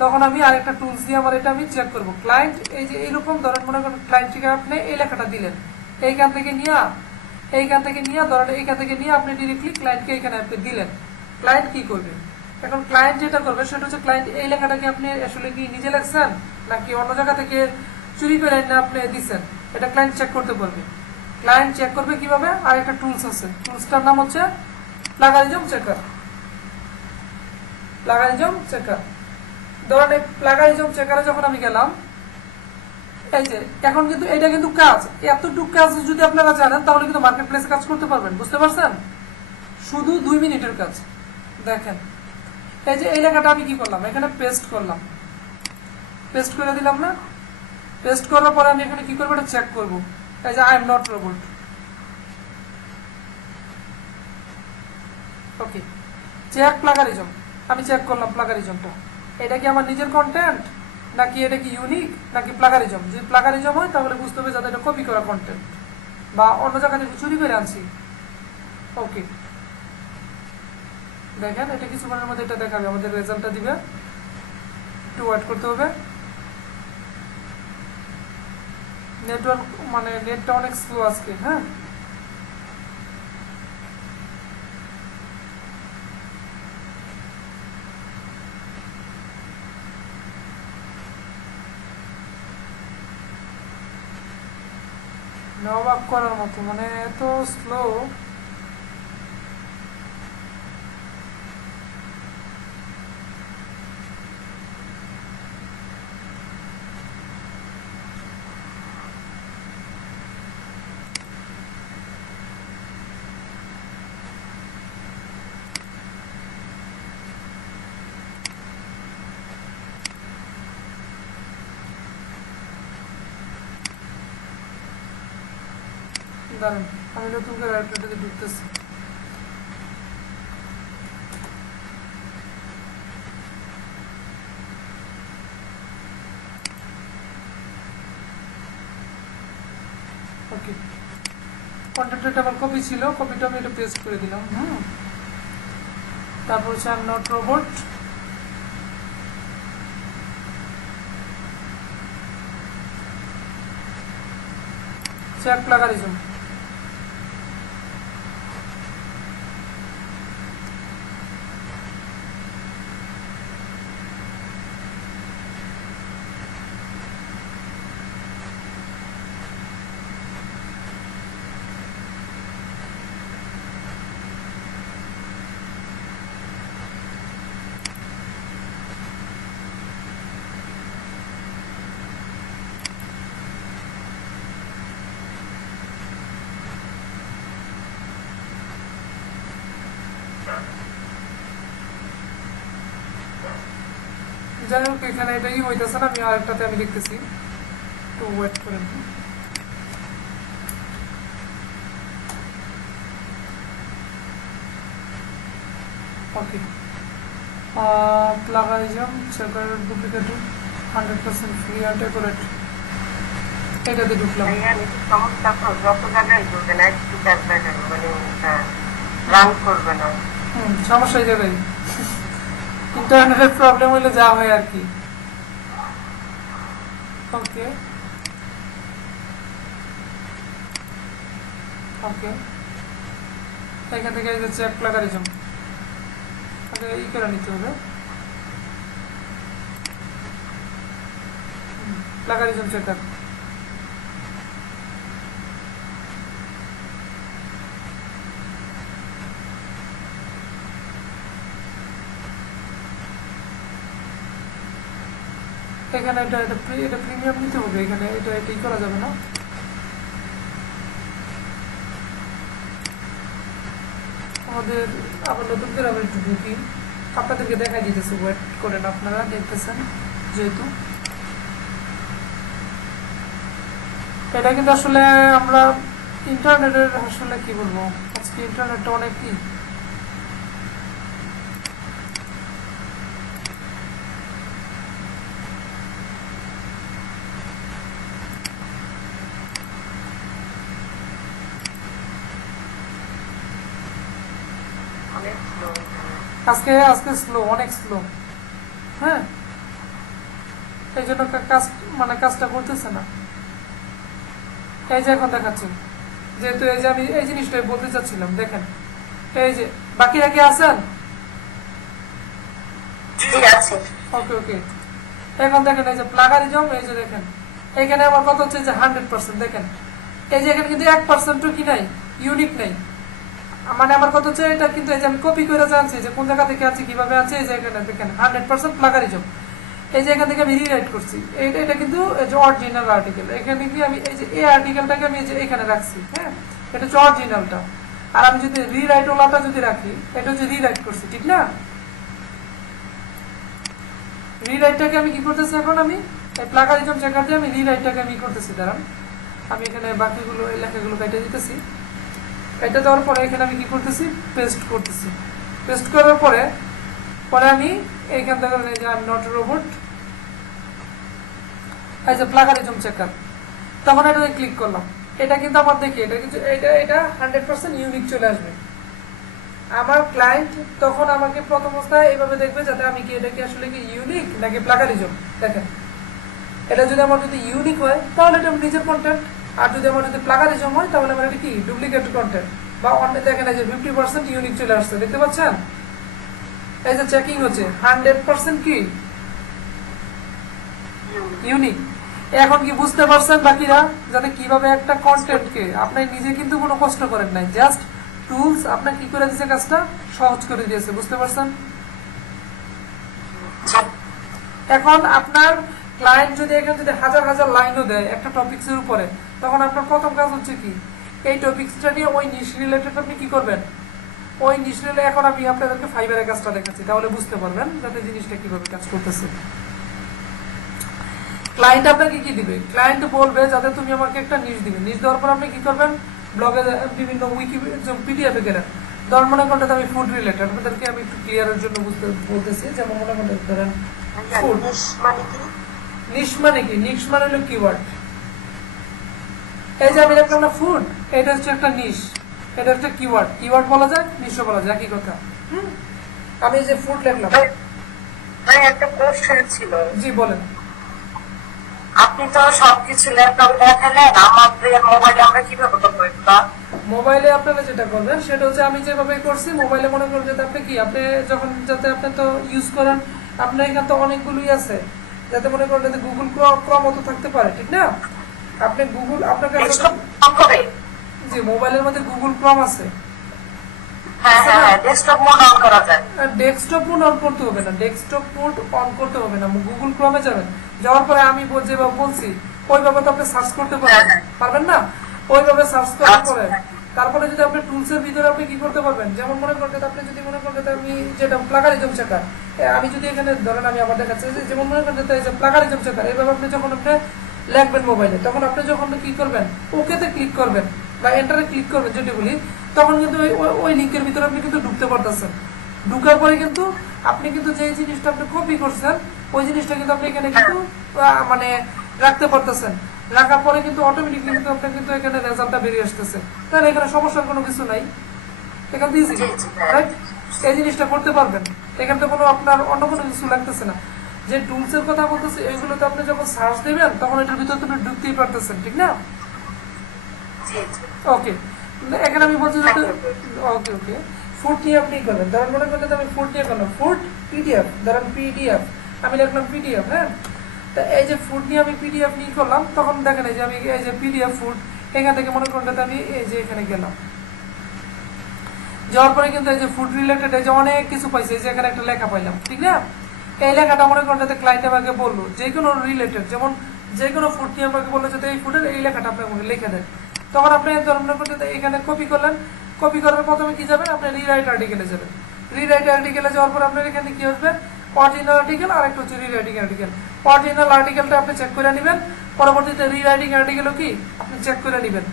তখন আমি আরেকটা টুলস দিয়ে আমার এটা আমি চেক করবো। ক্লায়েন্ট এই যে এইরকম ধরেন মনে করেন ক্লায়েন্টকে আপনি এই লেখাটা দিলেন, এইখান থেকে নিয়ে ধরেন এইখান থেকে নিয়ে আপনি ডিরেক্টলি ক্লায়েন্টকে এখানে আপনি দিলেন। ক্লায়েন্ট কি করবে, এখন ক্লায়েন্ট যেটা করবে সেটা হচ্ছে, ক্লায়েন্ট এই লেখাটাকে আপনি আসলে কি নিজে লিখছেন নাকি অন্য জায়গা থেকে চুরি করে না আপনি দিচ্ছেন, এটা ক্লায়েন্ট চেক করতে পারবে। ক্লায়েন্ট চেক করবে কিভাবে, আর একটা টুলস আছে, টুলসটার নাম হচ্ছে প্লাগারিজম চেকার। ধরেন এই প্লাগারিজম চেকারে যখন আমি গেলাম, এই যে এখন কিন্তু এটা কিন্তু কাজ, এতটুকু কাজ যদি আপনারা জানেন তাহলে কিন্তু মার্কেট প্লেসে কাজ করতে পারবেন। বুঝতে পারছেন? শুধু 2 মিনিটের কাজ। দেখেন এই যে এই লেখাটা আমি কি করলাম, এখানে পেস্ট করলাম, পেস্ট করে দিলাম না। পেস্ট করার পরে আমি এখানে কি করবো, এটা চেক করব। এই যে I am not robot, okay, check plagiarism. আমি চেক করলাম প্লাগারিজমটা, এটা কি আমার নিজের কন্টেন্ট নাকি এটা কি ইউনিক নাকি প্লাগারিজম। যদি প্লাগারিজম হয় তাহলে বুঝতে হবে যাতে এটা কপি করা কন্টেন্ট বা অন্য জায়গা থেকে চুরি করে আনছি। ওকে, দেখেন এটা কিছুক্ষণের মধ্যে এটা দেখাবে, আমাদের রেজাল্টটা দিবে, একটু ওয়েট করতে হবে। নেটওয়ার্ক মানে নেটটা অনেক স্লো আজকে। হ্যাঁ, অবাক করার মতো, মানে এত স্লো। দাঁড়ান, আমি নতুন করে আরেকটাতে ঢুকতেছি। ওকে, কন্টেন্টটা আমার কপি ছিল, কপিটা আমি এটা পেস্ট করে দিলাম। তারপর হচ্ছে I am not robot, check plagiarism. যাই হোক, এখানে এটাই হইতেছে না, আমি আরেকটাতে আমি লিখতেছি, তো ওয়েট করেন। Okay, plagiarism checker duplicate 100% free and accurate, এটাতে ঢুকলাম। ভাইয়া আমি তো সমস্যা তো যত জায়গায় ঢুকে না একটু ব্যাক দেখেন মানে রান করবে না। সমস্যা এই জায়গায়, ইন্টারনেটের প্রবলেম হলে যা হয় আর কি। ওকে ওকে, এখান থেকে এই যে চেক প্লাগারিজম আগে ই করে নিতে হবে, প্লাগারিজম চেকার। এখানে এটা প্রিমিয়াম নিতে হবে, এখানে এটাই করা যাবে না। আমাদের আবার নতুন করে আমরা একটু ঢুকি, আপনাদেরকে দেখাই দিতেছি, ওয়েট করেন, আপনারা দেখতেছেন যেহেতু। এটা কিন্তু আসলে আমরা ইন্টারনেটের আসলে কি বলবো, আজকে ইন্টারনেটটা অনেক কি অনেক স্লো। আজকে স্লো, অনেক স্লো। হ্যাঁ, এই জন্য কাজটা করতেছে না। এই যে এখন দেখাচ্ছি, যেহেতু এই যে আমি এই জিনিসটাই বলতে চাচ্ছিলাম, দেখেন এই যে বাকিরা কি আছেন? ওকে ওকে, এখন দেখেন এই যে প্লাগারিজম, এই যে দেখেন এখানে আমার কত হচ্ছে যে 100%। দেখেন এই যে এখানে কিন্তু 1% কি নাই, ইউনিক নাই, মানে আমার কত হচ্ছে এটা কিন্তু এই যে আমি কপি করে জানছি যে কোন জায়গা থেকে আছে, কিভাবে আছে। এই যে এখানে দেখেন 100% প্লাগারিজম। এই যে এখান থেকে আমি রিরাইট করছি, এটা কিন্তু অরিজিনাল আর্টিকেল। এখানে কি আমি এই যে এই আর্টিকেলটাকে আমি এই যে এখানে রাখছি। হ্যাঁ, এটা হচ্ছে অরিজিনালটা। আর আমি যদি রিরাইট ওলাটা যদি রাখি, এটা হচ্ছে রিরাইট করছি, ঠিক না? রিরাইটটাকে আমি কি করতেছি এখন, আমি প্লাগারিজম চেকার দিয়ে আমি রিরাইটটাকে আমি করতেছি। দাঁড়ান, আমি এখানে বাকিগুলো এই লেখাগুলো কেটে দিতেছি। কেটে দেওয়ার পরে এখানে আমি কি করতেছি, পেস্ট করতেছি। পেস্ট করার পরে আমি এইখান থেকে যে আমি নট রোবট, এই যে প্লাগারিজম চেকার, তখন এটাতে ক্লিক করলাম। এটা কিন্তু আমার দেখি এটা কিন্তু এটা 100% ইউনিক চলে আসবে। আমার ক্লায়েন্ট তখন আমাকে প্রথম অবস্থায় এইভাবে দেখবে, যাতে আমি কি এটা কি আসলে কি ইউনিক নাকি প্লাগারিজম। দেখেন, এটা যদি আমার যদি ইউনিক হয় তাহলে এটা নিজের কন্টেন্ট, আর যদি আমার যদি প্লাগারিজম হয় তাহলে আমার এটা কি ডুপ্লিকেট কন্টেন্ট। বা অন্য দেখেন এই যে 50% ইউনিক চলে আসছে, দেখতে পাচ্ছেন? এই যে চেকিং হচ্ছে 100% কি ইউনিক। এখন কি বুঝতে পারছেন বাকিরা, যাতে কিভাবে একটা কন্টেন্টকে আপনি নিজে কিন্তু কোনো কষ্ট করেন নাই, জাস্ট টুলস আপনার কি করে দিয়েছে, কাজটা সহজ করে দিয়েছে। বুঝতে পারছেন? এখন আপনার ক্লায়েন্ট যদি এখানে যদি হাজার হাজার লাইনও দেয় একটা টপিক্সের উপরে, তখন আপনার প্রথম কাজ হচ্ছে কি, এই টপিক্সটা নিয়ে ওই নিশ রিলেটেড আপনি কি করবেন, ওই নিশ রিলেটেড। এখন আমি আপনাদেরকে ফাইবারের কাজটা দেখাচ্ছি, তাহলে বুঝতে পারবেন যাতে জিনিসটা কিভাবে কাজ করতেছে। ক্লায়েন্ট আপনাকে কি দিবে, ক্লায়েন্ট বলবে যাতে তুমি আমাকে একটা নিশ দিবে। নিশ দেওয়ার পর আপনি কি করবেন, ব্লগে বিভিন্ন উইকি পিডিএফে গেলেন। ধর মনে করতে আমি ফুড রিলেটেড, আপনাদেরকে আমি একটু ক্লিয়ারের জন্য বলতেছি। যেমন মনে করতে ধরেন ফুড, নিশ মানে কি, নিশ মানে হলো কিওয়ার্ড। এই যে আমি লিখলাম না ফুড, এটা হচ্ছে একটা নিশ, এটা একটা কিওয়ার্ড। কিওয়ার্ড বলা যায়, নিশও বলা যায়, একই কথা। আমি এই যে ফুড লিখলাম। একটা কোশ্চেন ছিল। জি বলেন। আপনি তো সবকিছু ল্যাপটপ দেখালেন, আমাদের মোবাইলে আমরা কিভাবে করবো এটা? মোবাইলে আপনারা যেটা করবেন সেটা হচ্ছে আমি যেভাবে করছি, মোবাইলে মনে করেন যাতে আপনি কি, আপনি যখন যাতে আপনি তো ইউজ করেন, আপনার এখানে তো অনেকগুলোই আছে, যাতে মনে করেন যাতে গুগল ক্রোম মতো থাকতে পারে, ঠিক না? আপনি গুগল আপনার কাছে, জি মোবাইলের মধ্যে গুগল ক্রোম আছে। ডেস্কটপ মোড অন করা যায়। ডেস্কটপ মোড অন করতে হবে না, ডেস্কটপ মোড অন করতে হবে না। গুগল ক্রোমে যাবেন, যাওয়ার পরে আমি যেভাবে বলছি ওইভাবে তো আপনি সার্চ করতে পারবেন না। ওইভাবে সার্চ করার পরে তারপরে যদি আপনি টুলসের ভিতরে আপনি কি করতে পারবেন, যেমন মনে করতে আপনি যদি মনে করতে আমি যেটা প্লাগারিজম চেকার, আমি যদি এখানে ধরেন আমি আবার দেখাচ্ছি, যেমন মনে করতে যে প্লাগারিজম চেকার, এইভাবে আপনি যখন আপনি লিখবেন মোবাইলে, তখন আপনি যখন কি করবেন, ওকেতে ক্লিক করবেন বা এন্টারে ক্লিক করবেন যেটি বলি, তখন কিন্তু ওই লিঙ্কের ভিতরে আপনি কিন্তু ঢুকতে পারতেছেন। ঢুকার পরে কিন্তু আপনি কিন্তু যে জিনিসটা আপনি কপি করছেন, ওই জিনিসটা কিন্তু আপনি এখানে কিন্তু মানে রাখতে পারতেছেন। রাখার পরে কিন্তু অটোমেটিকলি কিন্তু আপনার কিন্তু এখানে রেজাল্টটা বেরিয়ে আসতেছে। তাহলে এখানে সমস্যার কোনো কিছু নাই, এখান থেকে ইজি, রাইট? এই জিনিসটা করতে পারবেন, এখানে তো কোনো আপনার অন্য কোনো কিছু লাগতেছে না। যে টুলসের কথা বলতেছে, এইগুলোতে আপনি যখন সার্চ দিবেন তখন এটার ভিতরে আপনি ঢুকতেই পারতেছেন, ঠিক না? ওকে, এখানে আমি বলছি যে ওকে ওকে ফুড নিয়ে আপনি করবেন। ধরেন মনে করলে আমি ফুড নিয়ে করলাম, ফুড পিডিএফ, ধরেন পিডিএফ আমি লিখলাম পিডিএফ। হ্যাঁ, তা এই যে ফুড নিয়ে আমি পিডিএফ নিয়ে করলাম, তখন দেখেন এই যে আমি এই যে পিডিএফ ফুড, এখান থেকে মনে করলে আমি এই যে এখানে গেলাম। যাওয়ার পরে কিন্তু এই যে ফুড রিলেটেড এই যে অনেক কিছু পাইছে, এই যে এখানে একটা লেখা পাইলাম, ঠিক না? এই লেখাটা মনে করেন যাতে ক্লায়েন্ট আমাকে বললো যে কোনো রিলেটেড, যেমন যে কোনো ফুড নিয়ে আমাকে বললো যাতে এই ফুডের এই লেখাটা আপনি আমাকে লিখে দেন। তখন আপনি মনে করতে এখানে কপি করলেন, কপি করার প্রথমে কি যাবেন, আপনি রিরাইট আর্টিকেলে যাবেন। রিরাইট আর্টিকেলে যাওয়ার পর আপনার এখানে কি আসবে, অরিজিনাল আর্টিকেল আর একটা হচ্ছে রিরাইটিং আর্টিকেল। অরিজিনাল আর্টিকেলটা আপনি চেক করে নেবেন, পরবর্তীতে রিরাইটিং আর্টিকেলও কি আপনি চেক করে নেবেন।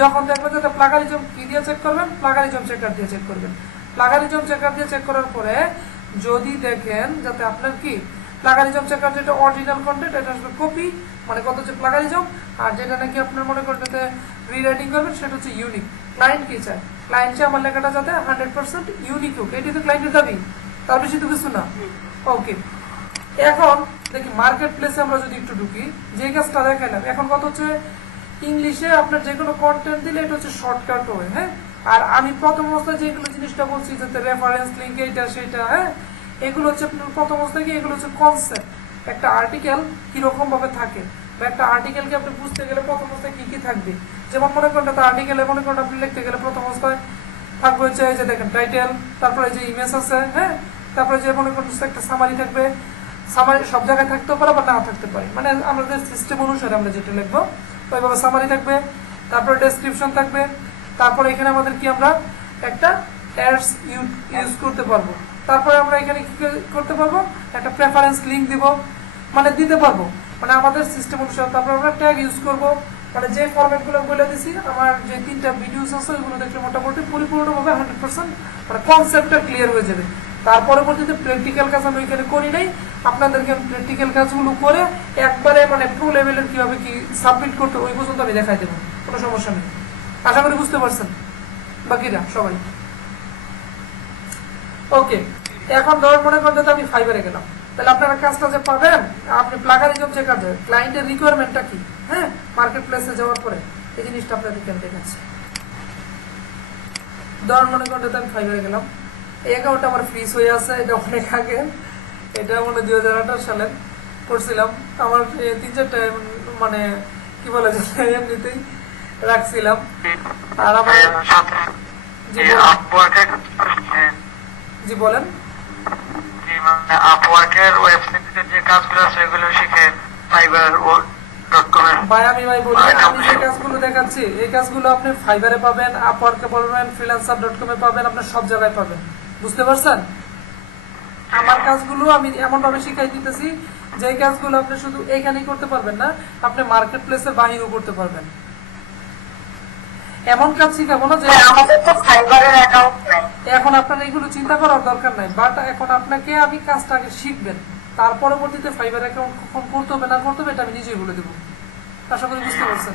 যখন দেখবেন যে প্লাগারিজম কি দিয়ে চেক করবেন, প্লাগারিজম চেকার দিয়ে চেক করবেন। প্লাগারিজম চেকার দিয়ে চেক করার পরে যদি দেখেন যাতে আপনার কি প্লাগারিজম চেকার যেটা অরিজিনাল কন্টেন্ট, এটা আসলে কপি, মানে কত হচ্ছে প্লাগারিজম, আর যেটা নাকি আপনার মনে করেন যাতে রিরাইটিং করবেন সেটা হচ্ছে ইউনিক। ক্লায়েন্ট কি চায়, ক্লায়েন্ট চায় আমার লেখাটা যাতে 100% ইউনিক হোক, এটি তো ক্লায়েন্টের দাবি, তার বেশি তো কিছু না। ওকে, এখন দেখি মার্কেট প্লেসে আমরা যদি একটু ঢুকি, যে কাজটা দেখাইলাম, এখন কত হচ্ছে ইংলিশে আপনার যে কোনো কন্টেন্ট দিলে এটা হচ্ছে শর্টকাট হয়। হ্যাঁ, আর আমি প্রথম অবস্থায় যেগুলো জিনিসটা বলছি যাতে রেফারেন্স লিঙ্ক এইটা সেটা, হ্যাঁ এগুলো হচ্ছে আপনার প্রথম অবস্থায় কি, এগুলো হচ্ছে কনসেপ্ট। একটা আর্টিকেল কিরকম ভাবে থাকে বা একটা আর্টিকেলকে আপনি বুঝতে গেলে প্রথম অবস্থায় কি কি থাকবে, যেমন মনে করেন একটা আর্টিকেলে মনে করেন আপনি লিখতে গেলে প্রথম অবস্থায় থাকবে হচ্ছে এই যে দেখেন টাইটেল, তারপরে যে ইমেজ আছে, হ্যাঁ তারপরে যে মনে করেন একটা সামারি থাকবে। সামারি সব জায়গায় থাকতে পারে বা নাও থাকতে পারে, মানে আমাদের সিস্টেম অনুসারে আমরা যেটা লিখবো ওইভাবে সামারি থাকবে, তারপরে ডেসক্রিপশন থাকবে, তারপরে এখানে আমাদের কি আমরা একটা অ্যাডস ইউজ করতে পারবো। তারপরে আমরা এখানে কি করতে পারবো, একটা প্রেফারেন্স লিংক দিব, মানে দিতে পারবো, মানে আমাদের সিস্টেম অনুসারে। তারপর আমরা ট্যাগ ইউজ করব, মানে যে ফরম্যাটগুলো বলে দিছি, আমার যে 3টা ভিডিওস আছে ওইগুলো দেখলে মোটামুটি পরিপূর্ণভাবে 100% মানে কনসেপ্টটা ক্লিয়ার হয়ে যাবে। তার পরবর্তীতে প্র্যাকটিক্যাল কাজ আমি এখানে করি নাই, আপনাদেরকে আমি প্র্যাকটিক্যাল কাজগুলো করে একবারে মানে প্রো লেভেলের কিভাবে কি সাবমিট করতে ওই পর্যন্ত আমি দেখাই দেবো, কোনো সমস্যা নেই। আশা করি বুঝতে পারছেন বাকিরা সবাই। ওকে, এখন ধর মনে করেন যে আমি ফাইবারে গেলাম, তাহলে আপনারা কাজটা যে পাবেন, আপনি প্লাগারিজম যে কাজে ক্লায়েন্টের রিকোয়ারমেন্টটা কি, হ্যাঁ, মার্কেট প্লেসে যাওয়ার পরে এই জিনিসটা আপনাদেরকে আমি দেখাচ্ছি। ধর মনে করেন যে আমি ফাইবারে গেলাম, এই অ্যাকাউন্টটা আমার ফ্রিজ হয়ে আছে, এটা অনেক আগে, এটা মনে 2018 সালে করছিলাম। আমার 3-4টা মানে কি বলে যে এমনিতেই রাখছিলাম। আর আমার জি বলেন। আপওয়ার্কের ওয়েবসাইটে যে কাজগুলো আছে সেগুলো শিখে fiverr.com ভাই আমি বলি, আমি যে কাজগুলো দেখাচ্ছি এই কাজগুলো আপনি ফাইবারে পাবেন, আপওয়ার্কে পাবেন, freelancer.com এ পাবেন, আপনি সব জায়গায় পাবেন। বুঝতে পারছেন? আমার কাজগুলো আমি এমন ভাবে শিখাই দিতেছি যে কাজগুলো আপনি শুধু এইখানেই করতে পারবেন না, আপনি মার্কেট প্লেসের বাহিরেও করতে পারবেন। এমন কাজ শিখাবো না যে আমাদের তো ফাইবারের অ্যাকাউন্ট নাই। এখন আপনার এগুলো চিন্তা করার দরকার নাই, বাট এখন আপনাকে আমি কাজটা আগে শিখবেন, তার পরবর্তীতে ফাইবার অ্যাকাউন্ট কখন করতে হবে না করতে হবে এটা আমি নিজেই বলে দেবো। আশা করি বুঝতে পারছেন।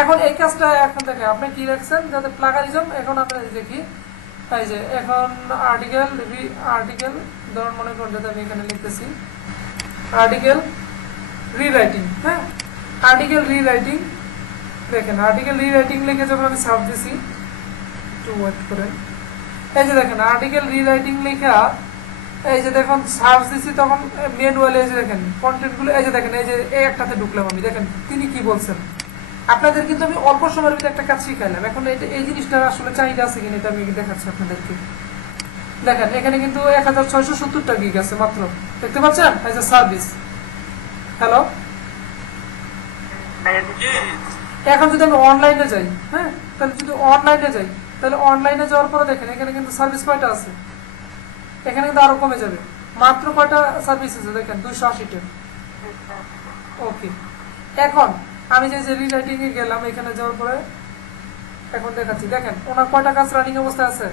এখন এই কাজটা এখন দেখে আপনি কি রাখছেন যাতে প্লাগারিজম, এখন আমরা দেখি এই যে এখন আর্টিকেল ধরুন মনে করেন যাতে আমি এখানে লিখতেছি আর্টিকেল রিরাইটিং, হ্যাঁ, আর্টিকেল রিরাইটিং। দেখেন আর্টিকেল রিরাইটিং লিখে যখন আমি সার্চ দিছি, একটু ওয়েট করেন, এই যে দেখেন আর্টিকেল রিরাইটিং লেখা, এই যে দেখুন সার্চ দিছি তখন ম্যানুয়ালি এই যে দেখেন কন্টেন্টগুলো, এই যে দেখেন এই যে এই একটাতে ঢুকলাম আমি, দেখেন তিনি কি বলছেন। আপনাদের কিন্তু আমি অল্প সময়ের ভিতরে একটা কাজ শিখাইলাম, এখন এই জিনিসটা আসলে চাহিদা আছে কিনা এটা আমি দেখাচ্ছি আপনাদেরকে। দেখেন এখানে কিন্তু 1670টা গিগ আছে মাত্র, দেখতে পাচ্ছেন এই যে সার্ভিস। হ্যালো, এখন যদি আমি অনলাইনে যাই, হ্যাঁ, তাহলে যদি অনলাইনে যাই, তাহলে অনলাইনে যাওয়ার পরে দেখেন এখানে কিন্তু সার্ভিস কয়টা আছে, এখানে কিন্তু আরো কমে যাবে, মাত্র কয়টা সার্ভিস আছে দেখেন 280টা। ওকে, এখন আমি যে রিরাইটিং এ গেলাম, এখানে যাওয়ার পরে এখন দেখাচ্ছি, দেখেন ওনার কয়টা কাজ রানিং অবস্থায় আছে,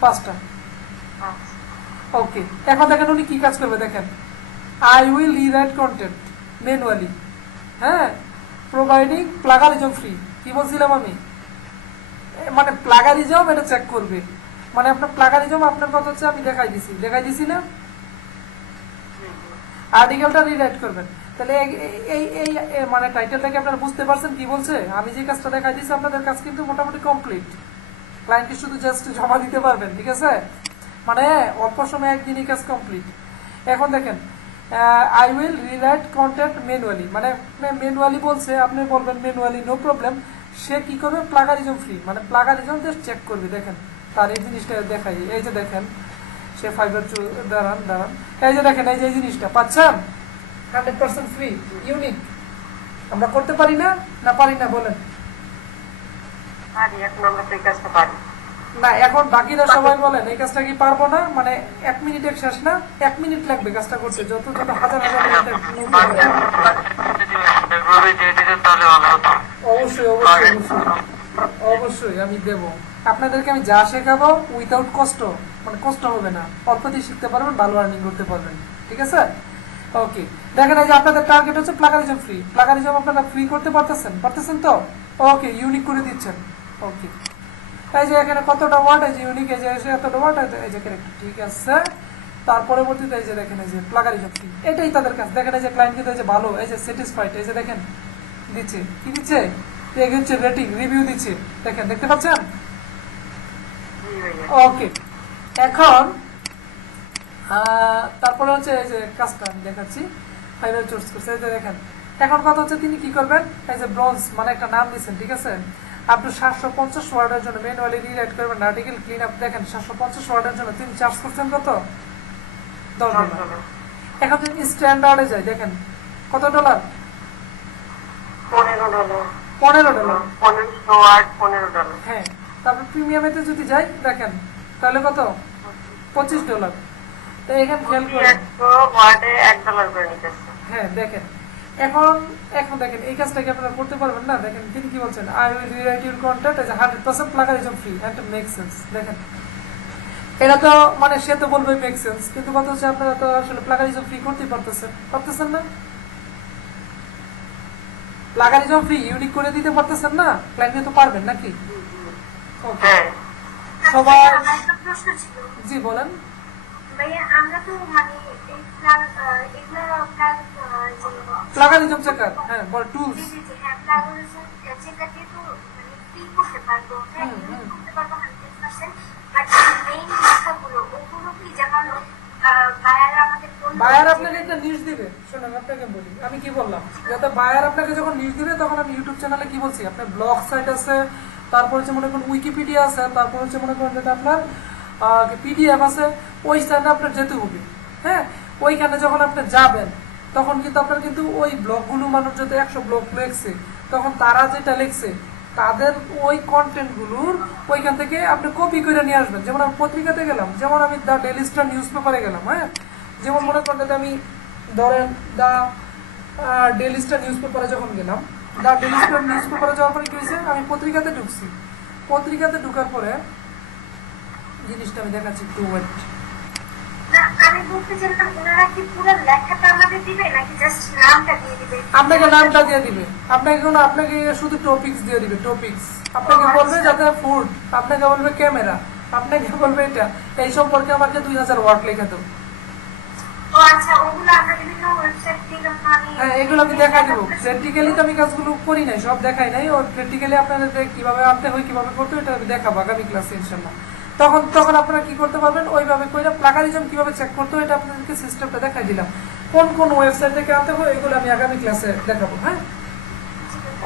5টা। ওকে, এখন দেখেন উনি কি কাজ করবে, দেখেন I will rewrite content manually, হ্যাঁ, প্রোভাইডিং প্লাগারিজম ফ্রি। কি বলছিলাম আমি, মানে প্লাগারিজম এটা চেক করবে, মানে আপনার প্লাগারিজম আপনার কথা হচ্ছে আমি দেখাই দিছি না, আর্টিকেলটা রিরাইট করবেন। তাহলে এই মানে টাইটেলটাকে আপনারা বুঝতে পারছেন কি বলছে। আমি যে কাজটা দেখাই দিছি আপনাদের কাজ কিন্তু মোটামুটি কমপ্লিট, ক্লায়েন্টকে শুধু জাস্ট জমা দিতে পারবেন, ঠিক আছে, মানে অল্প সময় একদিনই কাজ কমপ্লিট। এখন দেখেন I will rewrite content manually, মানে ম্যানুয়ালি বলছে, আপনি বলবেন ম্যানুয়ালি নো প্রবলেম। সে কি করবে, প্লাগারিজম ফ্রি, মানে প্লাগারিজম জাস্ট চেক করবে। দেখেন তার এই জিনিসটা দেখাই, এই যে দেখেন সে ফাইবার দাঁড়ান, এই যে দেখেন এই যে জিনিসটা পাচ্ছেন 100% ফ্রি ইউনিক। আমরা করতে পারি না পারি না বলেন না, এখন বাকিরা সবাই বলেন এই কাজটা কি পারবো না, মানে 1 মিনিটে শেষ না, 1 মিনিট লাগবে কাজটা করতে, যত হাজার অবশ্যই আমি দেব আপনাদেরকে। আমি যা শেখাবো উইথাউট কষ্ট, মানে কষ্ট হবে না, অল্পতেই শিখতে পারবেন, ভালো আর্নিং করতে পারবেন, ঠিক আছে। ওকে, দেখেন এই যে আপনাদের টার্গেট হচ্ছে প্লাগারিজম ফ্রি, প্লাগারিজম আপনারা ফ্রি করতে পারতেছেন তো, ওকে, ইউনিক করে দিচ্ছেন। ওকে, এই যে এখানে কতটা ওয়ার্ড, এই যে ইউনিক, এই যে এতটা ওয়ার্ড, এই যে ক্যারেক্টার, ঠিক আছে। তার পরবর্তীতে এই যে দেখেন এই যে প্লাগারিজম ফ্রি, এটাই তাদের কাজ। দেখেন এই যে ক্লায়েন্ট কিন্তু এই যে ভালো, এই যে স্যাটিসফাইড, এই যে দেখেন দিচ্ছে, কি দিচ্ছে, হচ্ছে রেটিং রিভিউ দিচ্ছে, দেখেন দেখতে পাচ্ছেন। ওকে, এখন তারপরে হচ্ছে এই যে কাজটা আমি দেখাচ্ছি, ফাইবার চুজ করছে, এই যে দেখেন। এখন কথা হচ্ছে তিনি কি করবেন, এই যে ব্রোঞ্জ মানে একটা নাম দিচ্ছেন, ঠিক আছে, আপনি 750 ওয়ার্ডের জন্য ম্যানুয়ালি রিরাইট করবেন আর্টিকেল ক্লিন আপ। দেখেন 750 ওয়ার্ডের জন্য তিনি চার্জ করছেন কত, $10। এখন যদি স্ট্যান্ডার্ডে যাই, দেখেন কত $, $15। 1500 ওয়ার্ড $15। হ্যাঁ, তারপর প্রিমিয়ামেতে যদি যাই দেখেন তাহলে কত, $25। তো এখানে খেয়াল করেন, 100 ওয়ার্ডে $1 করে নিতেছে। হ্যাঁ দেখেন এখন এখন দেখেন এই কাজটা কি আপনারা করতে পারবেন না? দেখেন তিনি কি বলছেন, I will rewrite your content as 100% plagiarism free and make sense. দেখেন এটা তো মানে সে তো বলবে মেক সেন্স, কিন্তু কথা হচ্ছে আপনারা তো আসলে প্লাগারিজম ফ্রি করতেই পারতেছেন না, প্লাগারিজম ফ্রি ইউনিক করে দিতে পারতেছেন না, ক্লায়েন্ট তো পারবেন নাকি? Okay. হ্যাঁ, সবাই আমার একটা প্রশ্ন ছিল জি বলেন। ভাইয়া, আমরা তো মানে এই প্লাগ এগুলো প্লাগ প্লাগারিজম চেকার, হ্যাঁ বল টুলস, হ্যাঁ প্লাগ চেকার দিয়ে তো মানে ফ্রি করতে পারবো, হ্যাঁ হুম, হুম। করতে পারবো 100%, বাট মেইন লেখাগুলো ওগুলো কি যেমন বায়ার আমাদের বললো বায়ার যে- আপনাকে একটা নিউজ দিবে, শুনুন আপনাকে বলি আমি কি বললাম, যাতে বায়ার আপনাকে যখন নিউজ দিবে তখন আমি ইউটিউব চ্যানেলে কি বলছি, আপনার ব্লগ সাইট আছে, তারপর হচ্ছে মনে করুন উইকিপিডিয়া আছে, তারপর হচ্ছে মনে করেন যেটা আপনার পিডিএফ আছে, ওই সাইটে আপনার যেতে হবে। হ্যাঁ, ওইখানে যখন আপনি যাবেন তখন কিন্তু আপনার কিন্তু ওই ব্লগগুলো মানুষ যদি 100 ব্লগ লিখছে তখন তারা যেটা লিখছে তাদের ওই কন্টেন্টগুলোর ওইখান থেকে আপনি কপি করে নিয়ে আসবেন। যেমন আমি পত্রিকাতে গেলাম, যেমন আমি দ্য ডেইলি স্টার নিউজ পেপারে গেলাম, হ্যাঁ যেমন মনে করেন যে আমি ধরেন দ্য ডেইলি স্টার নিউজ পেপারে যখন গেলাম, দ্য ডেইলি স্টার নিউজ পেপারে যাওয়ার পরে কি হয়েছে, আমি পত্রিকাতে ঢুকছি, পত্রিকাতে ঢুকার পরে জিনিসটা আমি দেখাচ্ছি একটু ওয়েট। না, আমি বলতে চাইলাম ওনারা কি পুরো লেখাটা আমাদের দিবে নাকি জাস্ট নামটা দিয়ে দিবে? আপনাকে নামটা দিয়ে দিবে, আপনাকে শুধু টপিকস দিয়ে দিবে, টপিকস আপনাকে বলবে যাতে ফুড, আপনাকে বলবে ক্যামেরা, আপনাকে বলবে এটা, এই সম্পর্কে আমাকে 2000 ওয়ার্ড লিখে দেবো। ও আচ্ছা, ওগুলো আমরা বিভিন্ন ওয়েবসাইট থেকে আমি হ্যাঁ এগুলো আমি দেখাই দেবো, প্র্যাকটিক্যালি তো আমি কাজগুলো করি নাই, সব দেখাই নাই, ওর প্র্যাকটিক্যালি আপনাদের কিভাবে আনতে হয় কিভাবে করতে হয় এটা আমি দেখাবো আগামী ক্লাসে ইনশাল্লাহ। তখন আপনারা কি করতে পারবেন, ওইভাবে কইরা প্লাগারিজম কিভাবে চেক করতে হয় এটা আপনাদেরকে সিস্টেমটা দেখাই দিলাম, কোন কোন ওয়েবসাইট থেকে আনতে হয় এগুলো আমি আগামী ক্লাসে দেখাবো। হ্যাঁ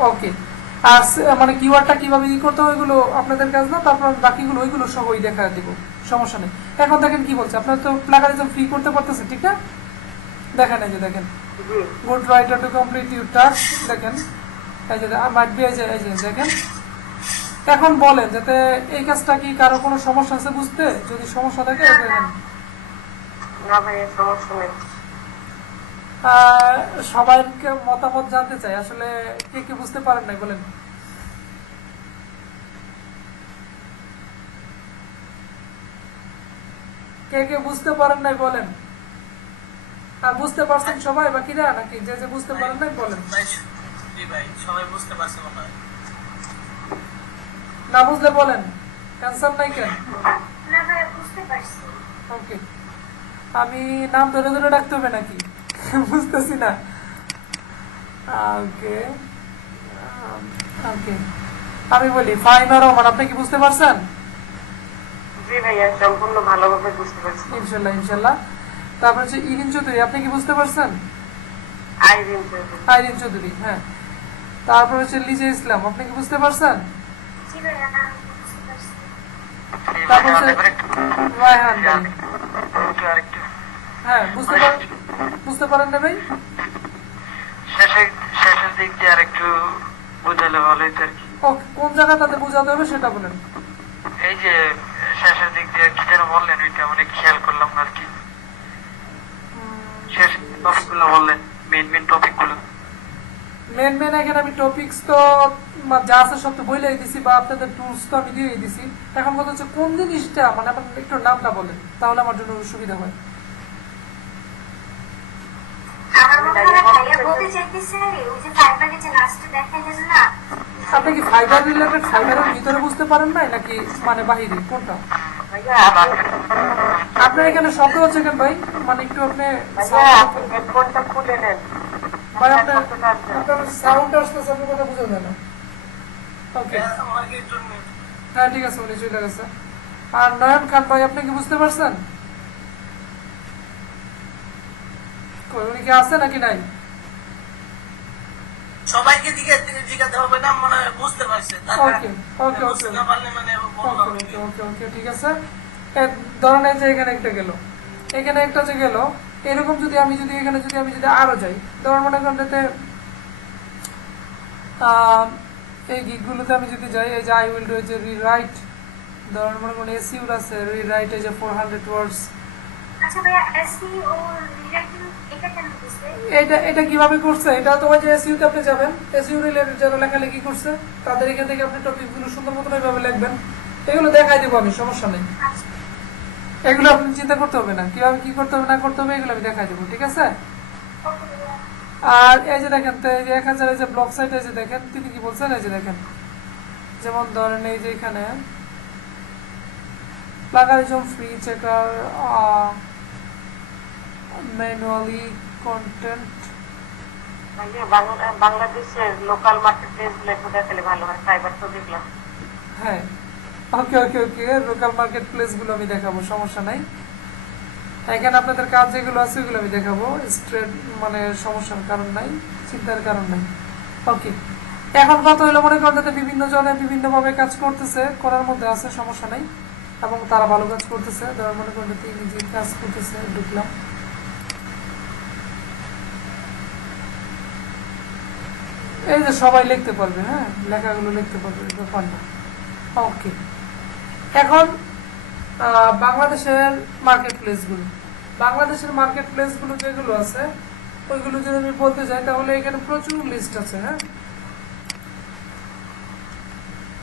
ওকে, আর মানে কিওয়ার্ডটা কিভাবে ই করতে হয় ওইগুলো আপনাদের কাজ না, তারপর আমি বাকিগুলো ওইগুলো সবই দেখা দিব, সমস্যা নেই। এখন দেখেন কি বলছে, আপনারা তো প্লাগারিজম ফ্রি করতে পারতেছেন ঠিক না? দেখেন এই যে দেখেন good writer to complete your task, দেখেন এই যে মাইট বি, এই যে দেখেন। এখন বলেন যাতে এই কাজটা কি কারো কোনো সমস্যা আছে বুঝতে, যদি সমস্যা থাকে দেখেন। না ভাইয়া, সমস্যা নেই। সবাইকে মতামত জানতে চাই, আসলে কে কি বুঝতে পারেন না বলেন। কে কে বুঝতে পারেন নাই বলেন, আর বুঝতে পারছেন সবাই বাকিরা নাকি যে যে বুঝতে পারেন নাই বলেন। সবাই বুঝতে পারছে মনে হয়। না বুঝলে বলেন, ক্যান্সার নাই কেন? না ভাইয়া বুঝতে পারছি। ওকে, আমি নাম ধরে ধরে ডাকতে হবে নাকি? বুঝতেছি না। ওকে ওকে, আমি বলি ফাহিমা রহমান, আপনি কি বুঝতে পারছেন? জি ভাইয়া, সম্পূর্ণ ভালোভাবে বুঝতে পারছি। ইনশাল্লাহ ইনশাল্লাহ। তারপর হচ্ছে ইরিন চৌধুরী, আপনি কি বুঝতে পারছেন? আইরিন চৌধুরী। আইরিন চৌধুরী, হ্যাঁ। তারপর হচ্ছে লিজা ইসলাম, আপনি কি বুঝতে পারছেন? জি ভাইয়া, না আমি বুঝতে পারছি। তারপর হচ্ছে রায়হান ভাই, আরেকটু হ্যাঁ বুঝতে পারেন না ভাই? শেষের দিক দিয়ে আরেকটু বুঝালে ভালো হতো আর কি। ওকে, কোন জায়গাটাতে বোঝাতে হবে সেটা বলেন। এই যে শেষের দিক দিয়ে কি যেন বললেন, ওইটা অনেক খেয়াল করলাম না আর কি। শেষ টপিক গুলো বললেন, মেন টপিক গুলো। মেন এখানে আমি টপিকস তো যা আছে সব তো বইলেই দিছি, বা আপনাদের টুলস তো আমি দিয়েই দিছি। এখন কথা হচ্ছে কোন জিনিসটা মানে আমার একটু নামটা বলেন, তাহলে আমার জন্য সুবিধা হয়। আমার মনে হয় ভাইয়া বলতে চাইতেছে ওই যে ফাইবারে যে লাস্টে দেখা গেল না, আপনি কি ফাইবার রিলেটেড, ফাইবারের ভিতরে বুঝতে পারেন নাই নাকি মানে বাহিরে কোনটা? ভাইয়া আপনার এখানে শব্দ হচ্ছে কেন ভাই, মানে একটু আপনি হেডফোনটা খুলে নেন। ভাই আপনার সাউন্ড আসতেছে, আপনার কথা বোঝা যায় না। ওকে আমাকে একটু হ্যাঁ ঠিক আছে, উনি চলে গেছে। আর নয়ন খান ভাই, আপনি কি বুঝতে পারছেন? কই, উনি কি আছে নাকি নাই? সবাইকে জিজ্ঞাসা হবে না, মনে হয় বুঝতে পারছে। ওকে ওকে বুঝতে ওকে না পারলে মানে বললাম আর কি। ওকে ওকে ঠিক আছে। ধরেন এই যে এখানে একটা গেল, এখানে একটা যে গেল, এরকম যদি আমি এখানে যদি আরো যাই, ধরেন মনে করেন যাতে এই গিকগুলোতে আমি যদি যাই, এই যে আই উইল ডু, এই যে রিরাইট, ধরেন মনে করেন এসইউর আছে রিরাইট, এই যে 400 ওয়ার্ডস। আচ্ছা ভাইয়া, এসইও রিলেটেড এটা কেন দিছে? এটা কিভাবে করছে? এটা তো ওই যে এসইউতে আপনি যাবেন, এসইউ রিলেটেড যারা লেখালেখি করছে তাদের এখান থেকে আপনি টপিকগুলো সুন্দর মতো এইভাবে লিখবেন। এগুলো দেখাই দেবো আমি, সমস্যা নেই। আচ্ছা এগুলো আপনি চিন্তা করতে হবে না, কিভাবে কি করতে হবে না করতে হবে, এগুলো আমি দেখাই দেবো, ঠিক আছে? ওকে ভাইয়া। আর এই যে দেখেন, তো এই যে 1000 এই যে ব্লগ সাইট, এই যে দেখেন তিনি কি বলছেন, এই যে দেখেন, যেমন ধরেন এই যে এখানে plagiarism free checker, manually content. ভাইয়া বাংলাদেশের লোকাল মার্কেট প্লেস গুলো একটু দেখালে ভালো হয়, ফাইবার তো দেখলাম। হ্যাঁ, ওকে ওকে ওকে, লোকাল মার্কেট প্লেসগুলো আমি দেখাবো, সমস্যা নাই। এখানে আপনাদের কাজ যেগুলো আছে ওগুলো আমি দেখাবো, স্ট্রেট মানে সমস্যার কারণ নাই, চিন্তার কারণ নাই। ওকে, এখন কথা হলো মনে করেন যাতে বিভিন্ন জনে বিভিন্নভাবে কাজ করতেছে, করার মধ্যে আছে, সমস্যা নাই, এবং তারা ভালো কাজ করতেছে। ধর মনে করেন যাতে নিজে কাজ করতেছে, ঢুকলাম, এই যে সবাই লিখতে পারবে, হ্যাঁ লেখাগুলো লিখতে পারবে, ব্যাপার না। ওকে, এখন বাংলাদেশের মার্কেট প্লেসগুলো, বাংলাদেশের মার্কেট প্লেসগুলো যেগুলো আছে ওইগুলো যদি আমি বলতে চাই তাহলে এখানে প্রচুর লিস্ট আছে। হ্যাঁ,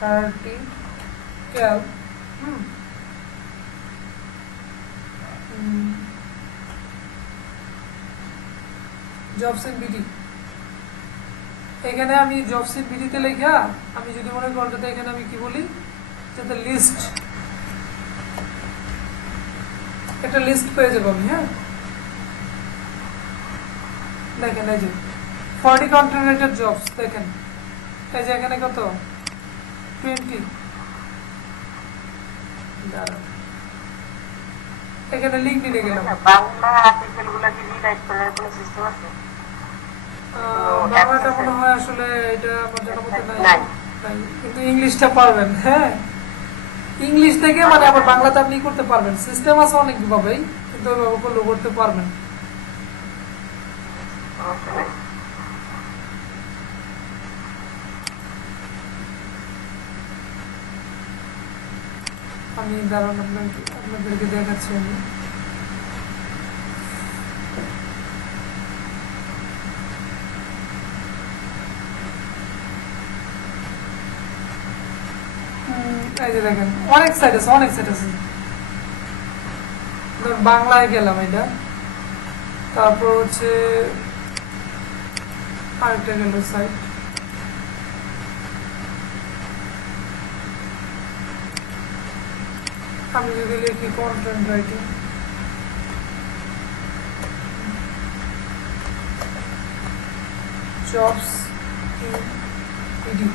আর্টিকেল, জবস ইন বিডি, এখানে আমি জবস ইন বিডিতে লেখা আমি যদি মনে করি যাতে এখানে আমি কি বলি, যাতে লিস্ট, একটা লিস্ট পেয়ে যাবো আমি। হ্যাঁ, দেখেন এই যে 40 কন্টেন্ট রাইটার জবস, দেখেন এই যে এখানে কত 20, এখানে লিঙ্ক দিয়ে গেলাম। বাংলা আর্টিকেল গুলা কি রিরাইট করার কোনো সিস্টেম আছে? বাংলাটা মনে হয় আসলে এটা আমার জানা মতে নাই, নাই। কিন্তু ইংলিশটা পারবেন। হ্যাঁ, ইংলিশ থেকে মানে আবার বাংলাতে আপনি করতে পারবেন, সিস্টেম আছে অনেকভাবেই, কিন্তু ওইভাবে করলেও করতে পারবেন। আমি দাঁড়ান আপনাদেরকে দেখাচ্ছি আমি। এই যে দেখেন অনেক সাইট আছে, অনেক সাইট আছে। বাংলায় গেলাম এটা, তারপর হচ্ছে আরেকটা গেল সাইট, আমি যদি লিখি content writing, jobs in BD,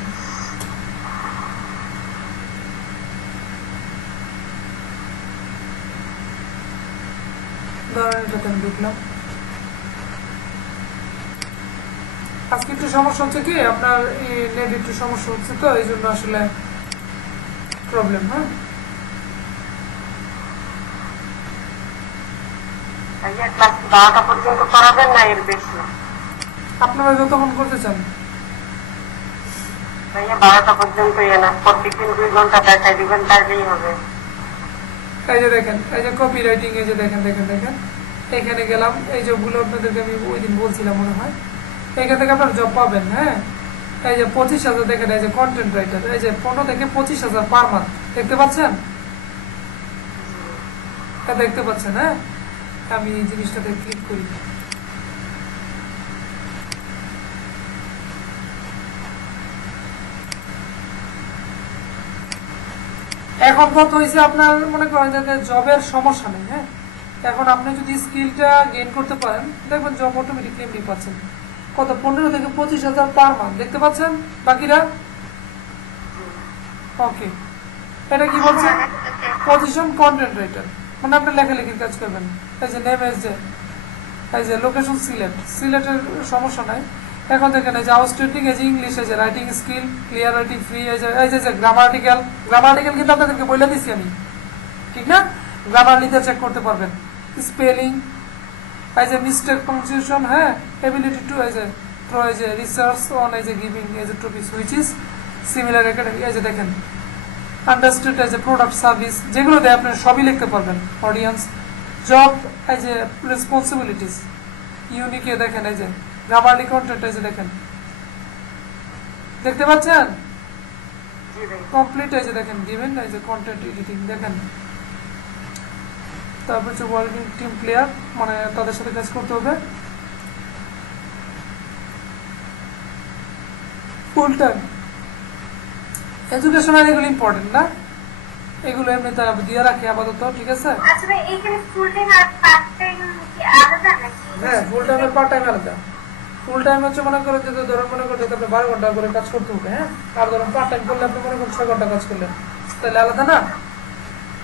ধরেন এটাতে আমি ঢুকলাম। আজকে একটু সমস্যা হচ্ছে কি, আপনার নেট একটু সমস্যা হচ্ছে, তো এই জন্য আসলে প্রবলেম। হ্যাঁ, ভাইয়া ক্লাস 12টা পর্যন্ত করাবেন না এর বেশি? আপনারা যতক্ষণ করতে চান। ভাইয়া 12টা পর্যন্ত না, প্রত্যেকদিন 2 ঘন্টা দেখাই দিবেন, তাইলেই হবে। এই যে দেখেন, এই যে কপি রাইটিং, এই যে দেখেন দেখেন দেখেন, এখানে গেলাম, এই যেগুলো আপনাদেরকে আমি ওই দিন বলছিলাম মনে হয়, এখান থেকে আপনার জব পাবেন। হ্যাঁ, এই যে 25,000 দেখেন, এই যে কন্টেন্ট রাইটার, এই যে 15 থেকে 25,000 পার মান্থ, দেখতে পাচ্ছেন? দেখতে পাচ্ছেন? হ্যাঁ, আমি এই জিনিসটাতে ক্লিক করি, এখন কত হয়েছে আপনার মনে করেন যাতে জবের সমস্যা নেই। হ্যাঁ, এখন আপনি যদি স্কিলটা গেইন করতে পারেন দেখবেন জব অটোমেটিকলি এমনি পাচ্ছেন। কত 15 থেকে 25,000 পার মান্থ, দেখতে পাচ্ছেন বাকিরা? ওকে, এটা কি বলছে? পজিশন কন্টেন্ট রাইটার, মানে আপনি লেখালেখির কাজ করবেন। এই যে নেম, এই যে লোকেশন সিলেটের সমস্যা নাই। এখন দেখেন এই যে আউটস্ট্যান্ডিং, এই যে ইংলিশ, এই যে writing skill, clear writing free, এই যে গ্রামাটিক্যাল কিন্তু আপনাদেরকে বলে দিচ্ছি আমি, ঠিক না? গ্রামার লিখে চেক করতে পারবেন, স্পেলিং, এই যে মিস্টেক পাংচুয়েশন, হ্যাঁ, এবিলিটি টু এই যে রিসার্চ অন এই যে গিভিং এই যে topics which is similar academy, এই যে দেখেন আন্ডারস্টুড, এই যে প্রোডাক্ট সার্ভিস, যেগুলো দেয় আপনারা সবই লিখতে পারবেন। অডিয়েন্স, জব, এই যে রেসপন্সিবিলিটিস, ইউনিকে দেখেন, এই যে গ্রামারলি কন্টেন্ট, এই যে দেখেন, দেখতে পাচ্ছেন জি ভাই। কমপ্লিট, এই যে দেখেন গিভেন, এই যে কন্টেন্ট এডিটিং দেখেন। তারপর হচ্ছে ওয়ার্কিং টিম প্লেয়ার, মানে তাদের সাথে কাজ করতে হবে। ফুল টাইম এডুকেশন, আর এগুলো ইম্পর্টেন্ট না, এগুলো এমনি তারা দিয়ে রাখে আপাতত, ঠিক আছে। আচ্ছা ভাই এখানে ফুল টাইম আর পার্ট টাইম কি আলাদা নাকি? হ্যাঁ, ফুল টাইম আর পার্ট টাইম আলাদা। ফুল টাইম হচ্ছে মনে করেন যে ধরুন মনে করেন আপনি 12 ঘন্টা করে কাজ করতে হবে, হ্যাঁ, আর ধরুন পার্ট টাইম করলে আপনি মনে করেন 6 ঘন্টা কাজ করলেন, তাহলে আলাদা না।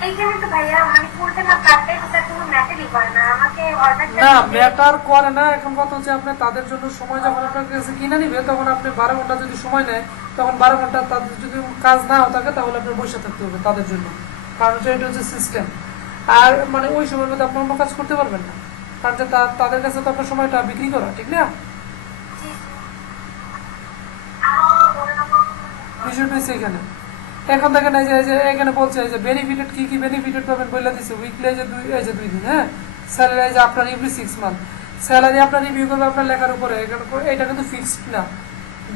এইখানে তো ভাইয়া মানে ফুল টাইম আর পার্ট টাইম এটা কোনো ম্যাটারই করে না, আমাকে অর্ডারটা না, ম্যাটার করে না। এখন কথা হচ্ছে আপনি তাদের জন্য সময় যখন আপনার কাছে কিনে নিবে, তখন আপনি 12 ঘন্টা যদি সময় নেয়, তখন 12 ঘন্টা তাদের যদি কাজ নাও থাকে, তাহলে আপনার বসে থাকতে হবে তাদের জন্য, কারণ হচ্ছে এটা হচ্ছে সিস্টেম। আর মানে ওই সময়ের মধ্যে আপনি অন্য কাজ করতে পারবেন না, কারণ যে তাদের কাছে তো আপনার সময়টা বিক্রি করা, ঠিক না। বিষয়টা হচ্ছে এখানে। এখন দেখেন এই যে এখানে বলছে এই যে বেনিফিটেড কি কি বেনিফিটেড পাবেন বলে দিচ্ছে। উইকলি এই যে 2 দিন, হ্যাঁ। স্যালারি এই যে আপনার এভরি 6 মান্থ স্যালারি আপনার রিভিউ করবে আপনার লেখার উপরে। এটা কিন্তু ফিক্সড না,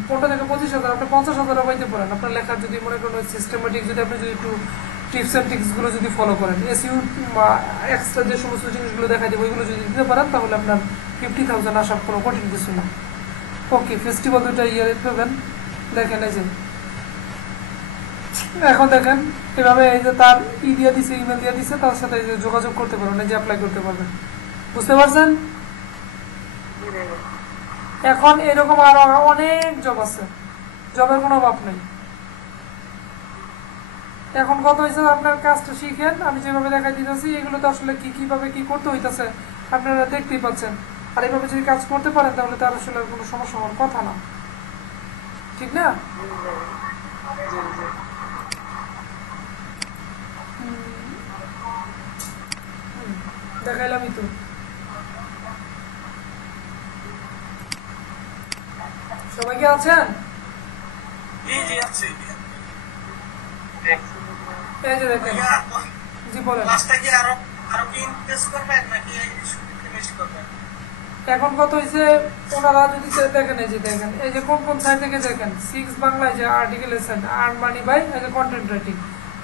15 থেকে 25,000 আপনি 50,000 পাইতে পারেন আপনার লেখার, যদি মনে করেন সিস্টেমেটিক, যদি আপনি যদি একটু টিপস অ্যান্ড ট্রিক্সগুলো যদি ফলো করেন, এসইউ এক্সট্রা যে সমস্ত জিনিসগুলো দেখা দেবো ওইগুলো যদি দিতে পারেন, তাহলে আপনার 50,000 আসার কোনো কঠিন কিছু না। ওকে, ফেস্টিভ্যাল 2টা ইয়ারে পাবেন। দেখেন এই যে এখন দেখেন এভাবে এই যে তার দিয়ে দিছে, ইমেল দিয়ে দিছে, তার সাথে এই যে যোগাযোগ করতে পারবেন, এই যে অ্যাপ্লাই করতে পারবেন, বুঝতে পারছেন। জি ভাই। এখন এরকম আরো অনেক জব আছে, জবের কোনো অভাব নেই। এখন কথা হয়েছে আপনার কাজটা শিখেন, আমি যেভাবে দেখাই দিতেছি এগুলো তো আসলে কিভাবে কি করতে হইতেছে আপনারা দেখতেই পাচ্ছেন। আর এইভাবে যদি কাজ করতে পারেন তাহলে তার আসলে কোনো সমস্যা হওয়ার কথা না, ঠিক না। দেখাইলামই তো। সবাই কি আছেন? জি জি আছে এই যে দেখেন, ভাইয়া, জি বলেন। ক্লাসটা কি আরো আরো কি ইনক্রিজ করবেন নাকি ফিনিশ করবেন? এখন কত হয়েছে ওনারা যদি দেখেন, এই যে দেখেন এই যে কোন কোন সাইট থেকে দেখেন, 6 বাংলায় যে আর্টিকেল এসেন আর্ন মানি বাই এই যে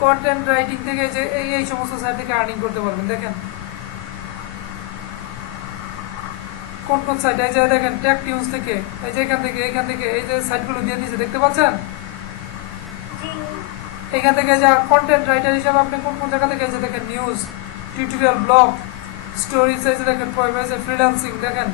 কন্টেন্ট রাইটিং থেকে যে এই সমস্ত সাইট থেকে আর্নিং করতে পারবেন। দেখেন কোন কোন সাইট, এই যে দেখেন টেক নিউজ থেকে, এই যে এখান থেকে এই যে সাইটগুলো দিয়ে দিয়েছে, দেখতে পাচ্ছেন। এখান থেকে যা কন্টেন্ট রাইটার হিসাবে আপনি কোন কোন জায়গা থেকে এই যে দেখেন নিউজ, টিউটোরিয়াল, ব্লগ, স্টোরিজ, এই যে দেখেন ফ্রিল্যান্সিং, দেখেন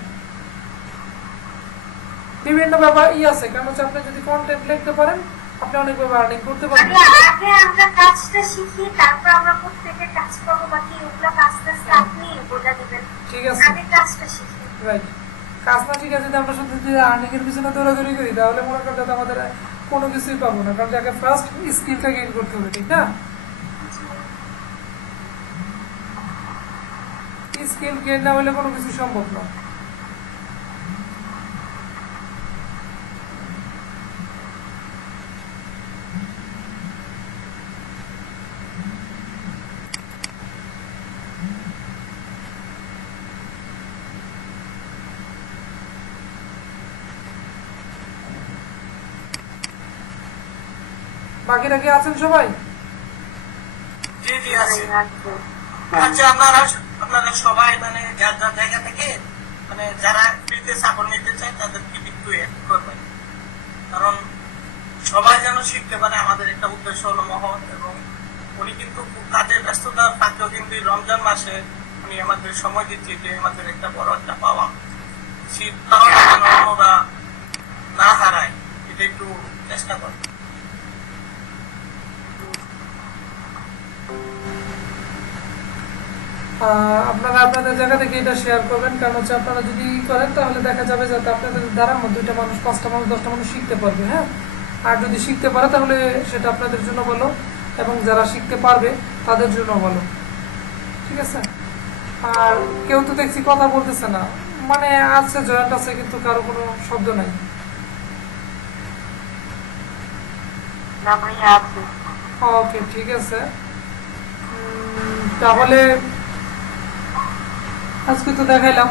বিভিন্ন ব্যাপার আছে। কারণ হচ্ছে আপনি যদি কন্টেন্ট লিখতে পারেন আপনি অনেকভাবে আর্নিং করতে পারবেন। আগে আমরা কাজটা শিখি, তারপর আমরা প্রত্যেকের কাজ করবো, বাকি ওগুলো আস্তে আস্তে আপনি বোঝা দিবেন। ঠিক আছে, আগে কাজটা শিখি। রাইট। কাজ না ঠিক আছে, যদি আমরা শুধু যদি আর্নিং এর পিছনে দৌড়াদৌড়ি করি, তাহলে মনে করেন যাতে আমাদের কোনো কিছুই পাবো না। কারণ আগে ফার্স্ট স্কিলটা গেইন করতে হবে, ঠিক না। স্কিল গেইন না হলে কোনো কিছু সম্ভব না। বাকিরা কি আছেন সবাই? জি জি আছে। আচ্ছা, আপনারা সবাই মানে যার যার জায়গা থেকে মানে যারা ফ্রিতে সাপোর্ট নিতে চায় তাদেরকে একটু অ্যাড করবেন, কারণ সবাই যেন শিখতে পারে। আমাদের একটা উদ্দেশ্য হলো মহৎ, এবং উনি কিন্তু খুব কাজের ব্যস্ততার থাকলেও কিন্তু এই রমজান মাসে উনি আমাদের সময় দিচ্ছে, যে আমাদের একটা বড় একটা পাওয়া। শীতটাও যেন অন্যরা না হারায়, এটা একটু চেষ্টা করবেন। আপনারা আপনাদের জায়গা থেকে এটা শেয়ার করবেন, কারণ হচ্ছে আপনারা যদি করেন তাহলে দেখা যাবে যাতে আপনাদের দ্বারা 2টা মানুষ, 5টা মানুষ, 10টা মানুষ শিখতে পারবে, হ্যাঁ। আর যদি শিখতে পারে তাহলে সেটা আপনাদের জন্য ভালো, এবং যারা শিখতে পারবে তাদের জন্য ভালো, ঠিক আছে। আর কেউ তো দেখছি কথা বলতেছে না, মানে আছে জয়েন্ট আছে কিন্তু কারো কোনো শব্দ নাই। না ভাইয়া আছে। ওকে, ঠিক আছে। তাহলে আজকে তো দেখাইলাম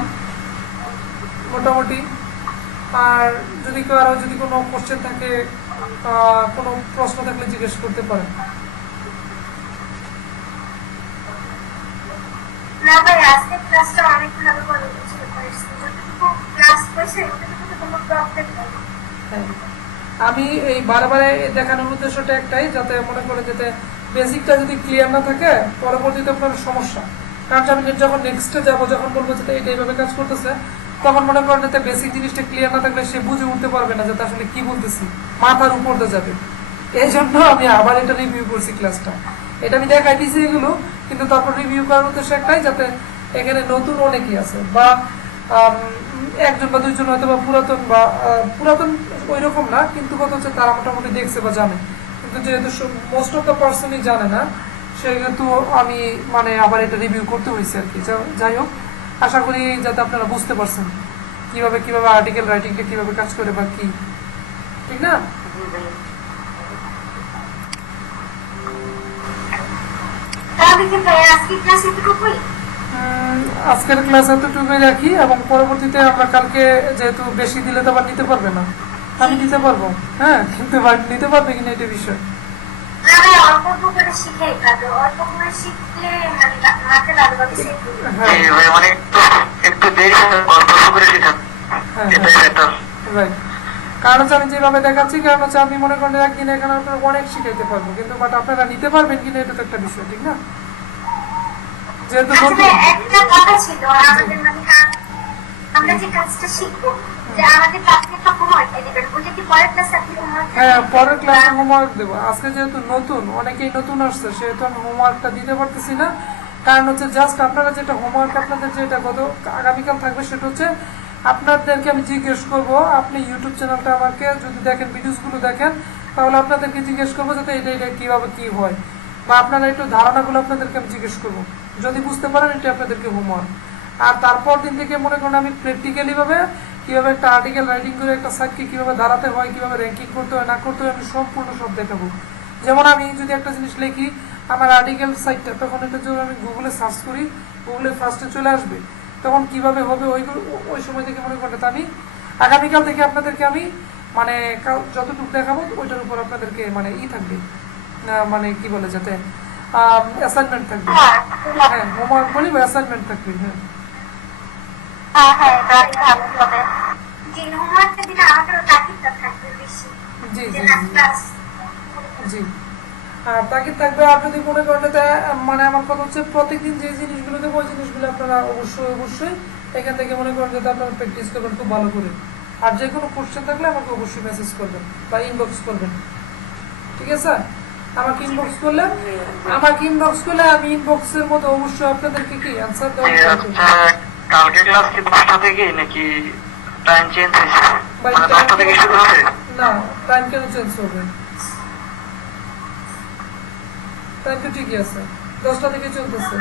মোটামুটি। আর যদি কেউ আরো যদি কোনো কোশ্চেন থাকে, কোনো প্রশ্ন থাকলে জিজ্ঞেস করতে পারেন। না ভাই, আজকে ক্লাসটা অনেক ভালো করে বুঝতে পারছি। যতটুকু ক্লাস হয়েছে ততটুকু তো কোনো প্রবলেম নেই। হ্যাঁ, আমি এই বারে দেখানোর উদ্দেশ্যটা একটাই, যাতে মনে করে যাতে বেসিকটা যদি ক্লিয়ার না থাকে পরবর্তীতে আপনার সমস্যা। কারণ আমি যখন নেক্সটে যাবো, যখন বলবো যে এটা এইভাবে কাজ করতেছে, তখন মনে করেন যাতে বেসিক জিনিসটা ক্লিয়ার না থাকলে সে বুঝে উঠতে পারবে না যাতে আসলে কি বলতেছি, মাথার উপর দিয়ে যাবে। এই জন্য আমি আবার এটা রিভিউ করছি ক্লাসটা। এটা আমি দেখাই দিয়েছি এগুলো, কিন্তু তারপর রিভিউ করার উদ্দেশ্য একটাই, যাতে এখানে নতুন অনেকেই আছে, বা একজন বা দুইজন হয়তো বা পুরাতন ওই রকম না, কিন্তু কথা হচ্ছে তারা মোটামুটি দেখছে বা জানে, কিন্তু যেহেতু মোস্ট অফ দ্য পার্সনই জানে না, সেহেতু আমি মানে আবার এটা রিভিউ করতে হয়েছে আর কি। যাই হোক, আশা করি যাতে আপনারা বুঝতে পারছেন কিভাবে আর্টিকেল রাইটিংটা কিভাবে কাজ করে বা কি, ঠিক না? তাহলে কি ভাই আজকে ক্লাস এতটুকুই? আজকের ক্লাস এতটুকুই রাখি, এবং পরবর্তীতে আমরা কালকে, যেহেতু বেশি দিলে তো আবার নিতে পারবে না, আমি দিতে পারবো, হ্যাঁ, কিন্তু নিতে পারবে কিনা এটা বিষয়। না ভাই, অল্প অল্প করে শিখে ভালো, অল্প করে শিখলে মানে মাঠে ভালোভাবে শিখবে। হ্যাঁ, ভাই মানে একটু দেরি অল্প করে শিখান, হ্যাঁ, এটাই বেটার। রাইট। কারণ হচ্ছে আমি যেভাবে দেখাচ্ছি, কারণ হচ্ছে আমি মনে করেন একদিন এখানে আপনারা অনেক শিখাইতে পারবো, কিন্তু বাট আপনারা নিতে পারবেন কিনা এটা তো একটা বিষয়, ঠিক না? যেহেতু আসলে একটা কথা ছিল আমাদের, মানে আমরা যে কাজটা শিখবো, যে আমাদের প্রাথমিক হোমওয়ার্ক দিবেন, ওটা কি পরের ক্লাসে আপনি হোমওয়ার্ক? হ্যাঁ, পরের ক্লাসে হোমওয়ার্ক দেবো। আজকে যেহেতু নতুন, অনেকেই নতুন আসছে, সেহেতু আমি হোমওয়ার্কটা দিতে পারতেছি না। কারণ হচ্ছে জাস্ট আপনারা যেটা হোমওয়ার্ক আপনাদের যেটা আগামীকাল থাকবে, সেটা হচ্ছে আপনাদেরকে আমি জিজ্ঞেস করব, আপনি ইউটিউব চ্যানেলটা আমাকে যদি দেখেন, ভিডিওসগুলো দেখেন, তাহলে আপনাদেরকে জিজ্ঞেস করবো যাতে এটা কীভাবে কী হয়, বা আপনারা একটু ধারণাগুলো আপনাদেরকে আমি জিজ্ঞেস করবো। যদি বুঝতে পারেন, এটা আপনাদেরকে হোমওয়ার্ক। আর তারপর দিন থেকে মনে করেন আমি প্র্যাকটিক্যালি ভাবে কিভাবে একটা আর্টিকেল রাইটিং করে একটা সাইটকে কিভাবে দাঁড়াতে হয়, কিভাবে র্যাঙ্কিং করতে হয় না করতে হয়, আমি সম্পূর্ণ সব দেখাবো। যেমন আমি যদি একটা জিনিস লিখি, আমার আর্টিকেল সাইটটা, তখন এটা যদি আমি গুগলে সার্চ করি, গুগলে ফার্স্টে চলে আসবে, তখন কিভাবে হবে ওই সময় থেকে মনে করেন আমি আগামীকাল থেকে আপনাদেরকে আমি মানে যতটুকু দেখাবো ওইটার উপর আপনাদেরকে মানে থাকবে, মানে কি বলে, যাতে অ্যাসাইনমেন্ট থাকবে। হ্যাঁ, হোমওয়ার্ক বলি বা অ্যাসাইনমেন্ট থাকবে। হ্যাঁ, হ্যাঁ, এটা ভালো হবে। যে হোমওয়ার্কটা দিলে আমাদেরও তাগিদটা থাকবে বেশি, জি যে জি না ক্লাস। জি। আর তাগিদ থাকবে। আর যদি মনে করেন মানে আমার কথা হচ্ছে প্রত্যেকদিন যে জিনিসগুলো দেবো, ওই জিনিসগুলো আপনারা অবশ্যই এখান থেকে মনে করেন যাতে আপনারা প্র্যাকটিস করবেন খুব ভালো করে। আর যে কোনো কোশ্চেন থাকলে আমাকে অবশ্যই মেসেজ করবেন বা ইনবক্স করবেন, ঠিক আছে? আমাকে ইনবক্স করলে আমি ইনবক্সের মধ্যে অবশ্যই আপনাদেরকে কি অ্যান্সার দেওয়া আচ্ছা, কালকে ক্লাস কি 10টা থেকে নাকি টাইম চেঞ্জ হয়েছে? মানে 10টা থেকে শুরু হবে? না, টাইম কেন চেঞ্জ হবে? টাইম তো ঠিকই আছে, 10টা থেকে চলতেছে।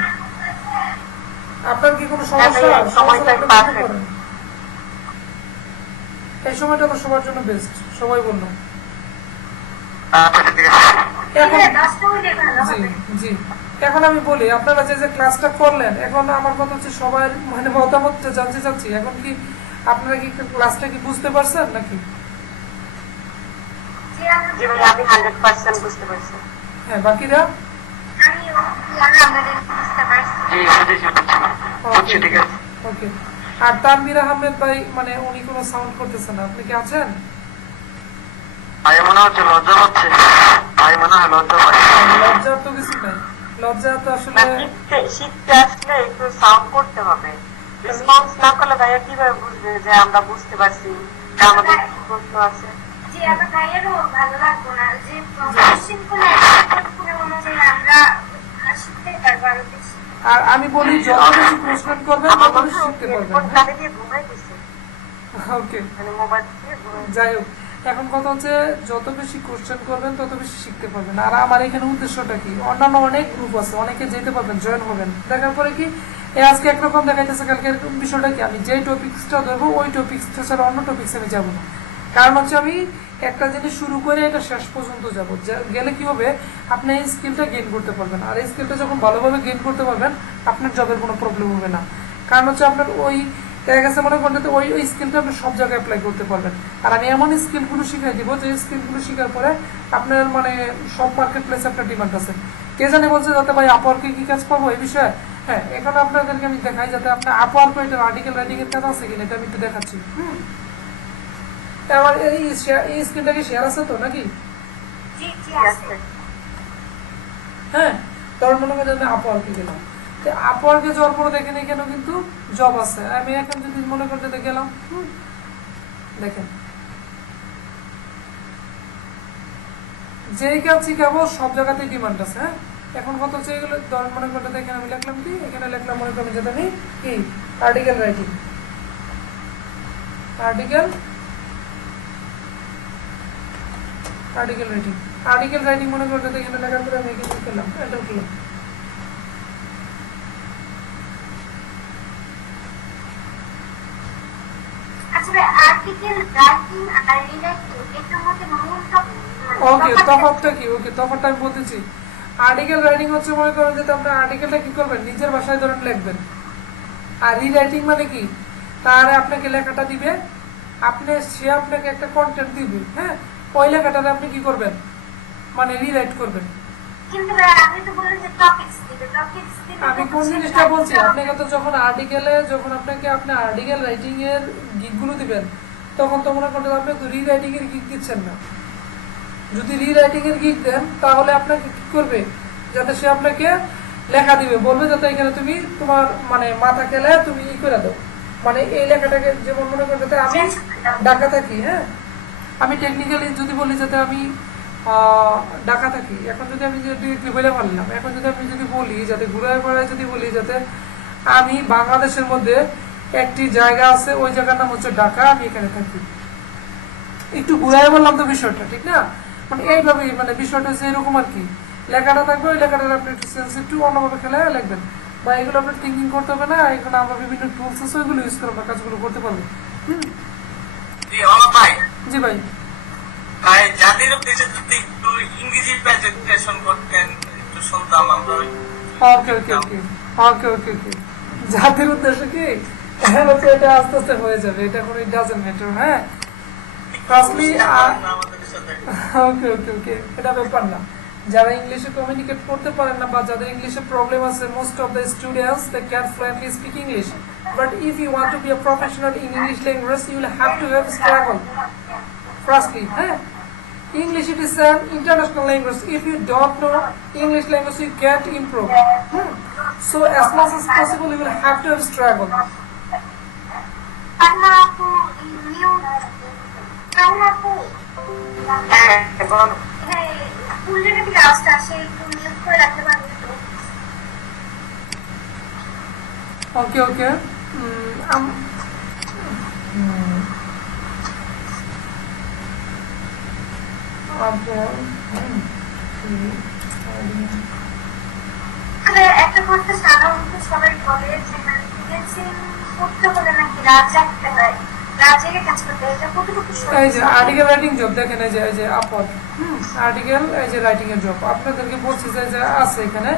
আপনার কি কোনো সমস্যা? সময়টা perfect। এই সময়টা তো সবার জন্য বেস্ট, সবাই বললো। আচ্ছা, ঠিক আছে। এখন 10টা হইলে ভালো জি হবে। জি, এখন আমি বলি, আপনারা যে ক্লাসটা করলেন, এখন আমার কথা হচ্ছে সবার মানে মতামত জানতে চাচ্ছি। এখন কি আপনারা কি ক্লাসটা কি বুঝতে পারছেন নাকি? যে আমাদের জি ভাই, আমি 100% বুঝতে পারছি। হ্যাঁ, বাকিরা? আমিও আমাদের বুঝতে পারছি। জি, বুঝেছি, বুঝছি, ঠিক আছে। ওকে। আর তানভীর আহমেদ ভাই, মানে উনি কোনো সাউন্ড করতেছেন না, আপনি কি আছেন? ভাই মনে হচ্ছে লজ্জা পাচ্ছে, ভাই মনে হয় লজ্জা পাচ্ছে। লজ্জার তো কিছু নাই, লজ্জা তো আসলে না, শিখতে আসলে একটু সাউন্ড করতে হবে। রেসপন্স না করলে ভাইয়া কিভাবে বুঝবে যে আমরা বুঝতে পারছি, যে আমাদের কি প্রশ্ন আছে? যে আমার ভাইয়েরও ভালো লাগবো না, যে কোশ্চেন গুলো একটা অনুযায়ী আমরা শিখতে পারবো আরো বেশি। আর আমি বলি, যত বেশি কোশ্চেন করবেন আমার তত মনে বেশি হয় শিখতে হেডফোন পারবেন। কানে দিয়ে ঘুমাই দিচ্ছে, ওকে, মানে মোবাইল দিয়ে ঘুমাই। যাই হোক, এখন কথা হচ্ছে যত বেশি কোশ্চেন করবেন তত বেশি শিখতে পারবেন। আর আমার এখানে উদ্দেশ্যটা কি, অন্যান্য অনেক গ্রুপ আছে, অনেকে যেতে পারবেন, জয়েন হবেন। দেখার পরে কি আজকে একরকম দেখাইতেছে, কালকে এরকম বিষয়টা কি, আমি যেই টপিক্সটা ধরবো ওই টপিক্সটা ছাড়া অন্য টপিক্স আমি যাবো না। কারণ হচ্ছে আমি একটা জিনিস শুরু করে এটা শেষ পর্যন্ত যাব, গেলে কি হবে আপনি এই স্কিলটা গেইন করতে পারবেন। আর এই স্কিলটা যখন ভালোভাবে গেইন করতে পারবেন আপনার জবের কোনো প্রবলেম হবে না। কারণ হচ্ছে আপনার ওই দেখা গেছে মনে করেন ওই ওই স্কিলটা আপনি সব জায়গায় অ্যাপ্লাই করতে পারবেন। আর আমি এমন স্কিলগুলো শিখাই দিব যে স্কিলগুলো শেখার পরে আপনার মানে সব মার্কেট প্লেসে আপনার ডিমান্ড আছে। কে জানে বলছে যাতে ভাই আপওয়ার্কে কি কাজ পাবো এই বিষয়ে। হ্যাঁ, এখন আপনাদেরকে আমি দেখাই যাতে আপনার আপওয়ার্ক এটার আর্টিকেল রাইটিং এর কাজ আছে কিনা এটা আমি একটু দেখাচ্ছি। আমার এই স্ক্রিনটা কি শেয়ার আছে তো নাকি? জি জি ঠিক আছে। আছে। হ্যাঁ, তার মনে করেন আমি আপওয়ার্কে গেলাম, তো আপওয়ার্কে যাওয়ার পরে দেখেন এখানেও কিন্তু জব আছে। আমি এখন যদি মনে করতে গেলাম, দেখেন যেই কাজ শিখাবো সব জায়গাতেই ডিমান্ড আছে। হ্যাঁ, এখন কত হচ্ছে এগুলো ধরেন মনে করতে দেখেন আমি লিখলাম কি, এখানে লিখলাম মনে করেন যেটা আমি কি article writing, article writing, article writing মনে করতে এখানে লেখার পরে আমি এখানে করলাম এন্টার করলাম। আসলে আর্টিকেল রাইটিং আর রিরাইটিং এটার মধ্যে মূল ওকে, তফাৎটা কি? ওকে, তফাৎটা আমি বলতেছি। আর্টিকেল রাইটিং হচ্ছে মনে করেন যে আপনি আর্টিকেলটা কি করবেন নিজের ভাষায় ধরেন লিখবেন। আর রিরাইটিং মানে কি, তার আপনাকে লেখাটা দিবে, সে আপনাকে একটা কন্টেন্ট দিবে। হ্যাঁ, ওই লেখাটাতে আপনি কি করবেন মানে রিরাইট করবেন। কিন্তু আপনি তো বললেন যে টপিকস দিবে, টপিকস দিলে আমি কোন জিনিসটা বলছি আপনাকে, তো যখন আপনাকে আপনি আর্টিকেল রাইটিং এর গিগগুলো দিবেন তখন তো মনে করেন আপনি তো রিরাইটিং এর গিগ দিচ্ছেন না। যদি রিরাইটিং এর গিগ দেন তাহলে আপনাকে কি করবে, যাতে সে আপনাকে লেখা দিবে, বলবে যাতে এখানে তুমি তোমার মানে মাথা খেলে তুমি ই করে দাও, মানে এই লেখাটাকে যেমন মনে করো যাতে আমি ঢাকা থাকি। হ্যাঁ, আমি টেকনিক্যালি যদি বলি যাতে আমি ঢাকা থাকি, এখন যদি আমি ডিরেক্টলি বলে পারলাম, এখন যদি আমি যদি বলি যাতে ঘুরায় বেড়ায় যদি বলি যাতে আমি বাংলাদেশের মধ্যে একটি জায়গা আছে ওই জায়গার নাম হচ্ছে ঢাকা, আমি এখানে থাকি, একটু ঘুরাই বললাম তো বিষয়টা, ঠিক না? মানে এইভাবেই মানে বিষয়টা হচ্ছে এরকম আর কি, লেখাটা থাকবে ওই লেখাটা আপনি একটু সেন্স একটু অন্যভাবে খেলে লিখবেন, বা এগুলো আপনার থিঙ্কিং করতে হবে না, এগুলো আমরা বিভিন্ন টুলস আছে ওইগুলো ইউজ করে আমরা কাজগুলো করতে পারবো। জি অলক ভাই, জি ভাই। ভাই জাতির উদ্দেশ্যে যদি একটু ইংরেজি প্রেজেন্টেশন করতেন একটু শুনতাম আমরা। ওকে ওকে ওকে ওকে ওকে ওকে জাতির উদ্দেশ্যে কি হ্যাঁ তো এটা আস্তে আস্তে হয়ে যাবে, এটা কোনো ডাজন্ট ম্যাটার। হ্যাঁ, ফার্স্টলি আমাদের সাথে ওকে ওকে ওকে এটা ব্যাপার না, যারা ইংলিশে কমিউনিকেট করতে পারেন না বা যাদের ইংলিশে প্রবলেম আছে, most of the students they can fluently speak English, but if you want to be a professional in English language you will have to have struggle firstly. হ্যাঁ, English it is an international language. If you don't know English language, you can't improve. So as much as possible, you will have to have struggle. পান্না আপু new পান্না আপু হ্যাঁ, বলো। হ্যাঁ ফুল জায়গা থেকে আওয়াজটা আসে, একটু মিউট করে রাখতে পারবেন তো? Okay, okay. তবে একটা কথা সাধারণত সবাই বলে যে মানে ফ্রিল্যান্সিং করতে হলে নাকি রাত জাগতে হয়, রাত জেগে কাজ করতে হয়, এটা কতটুকু এই যে আর্টিকেল রাইটিং জব দেখেন, এই যে আপওয়ার্ক আর্টিকেল এই যে রাইটিং এর জব আপনাদেরকে বলছি যে আছে এখানে,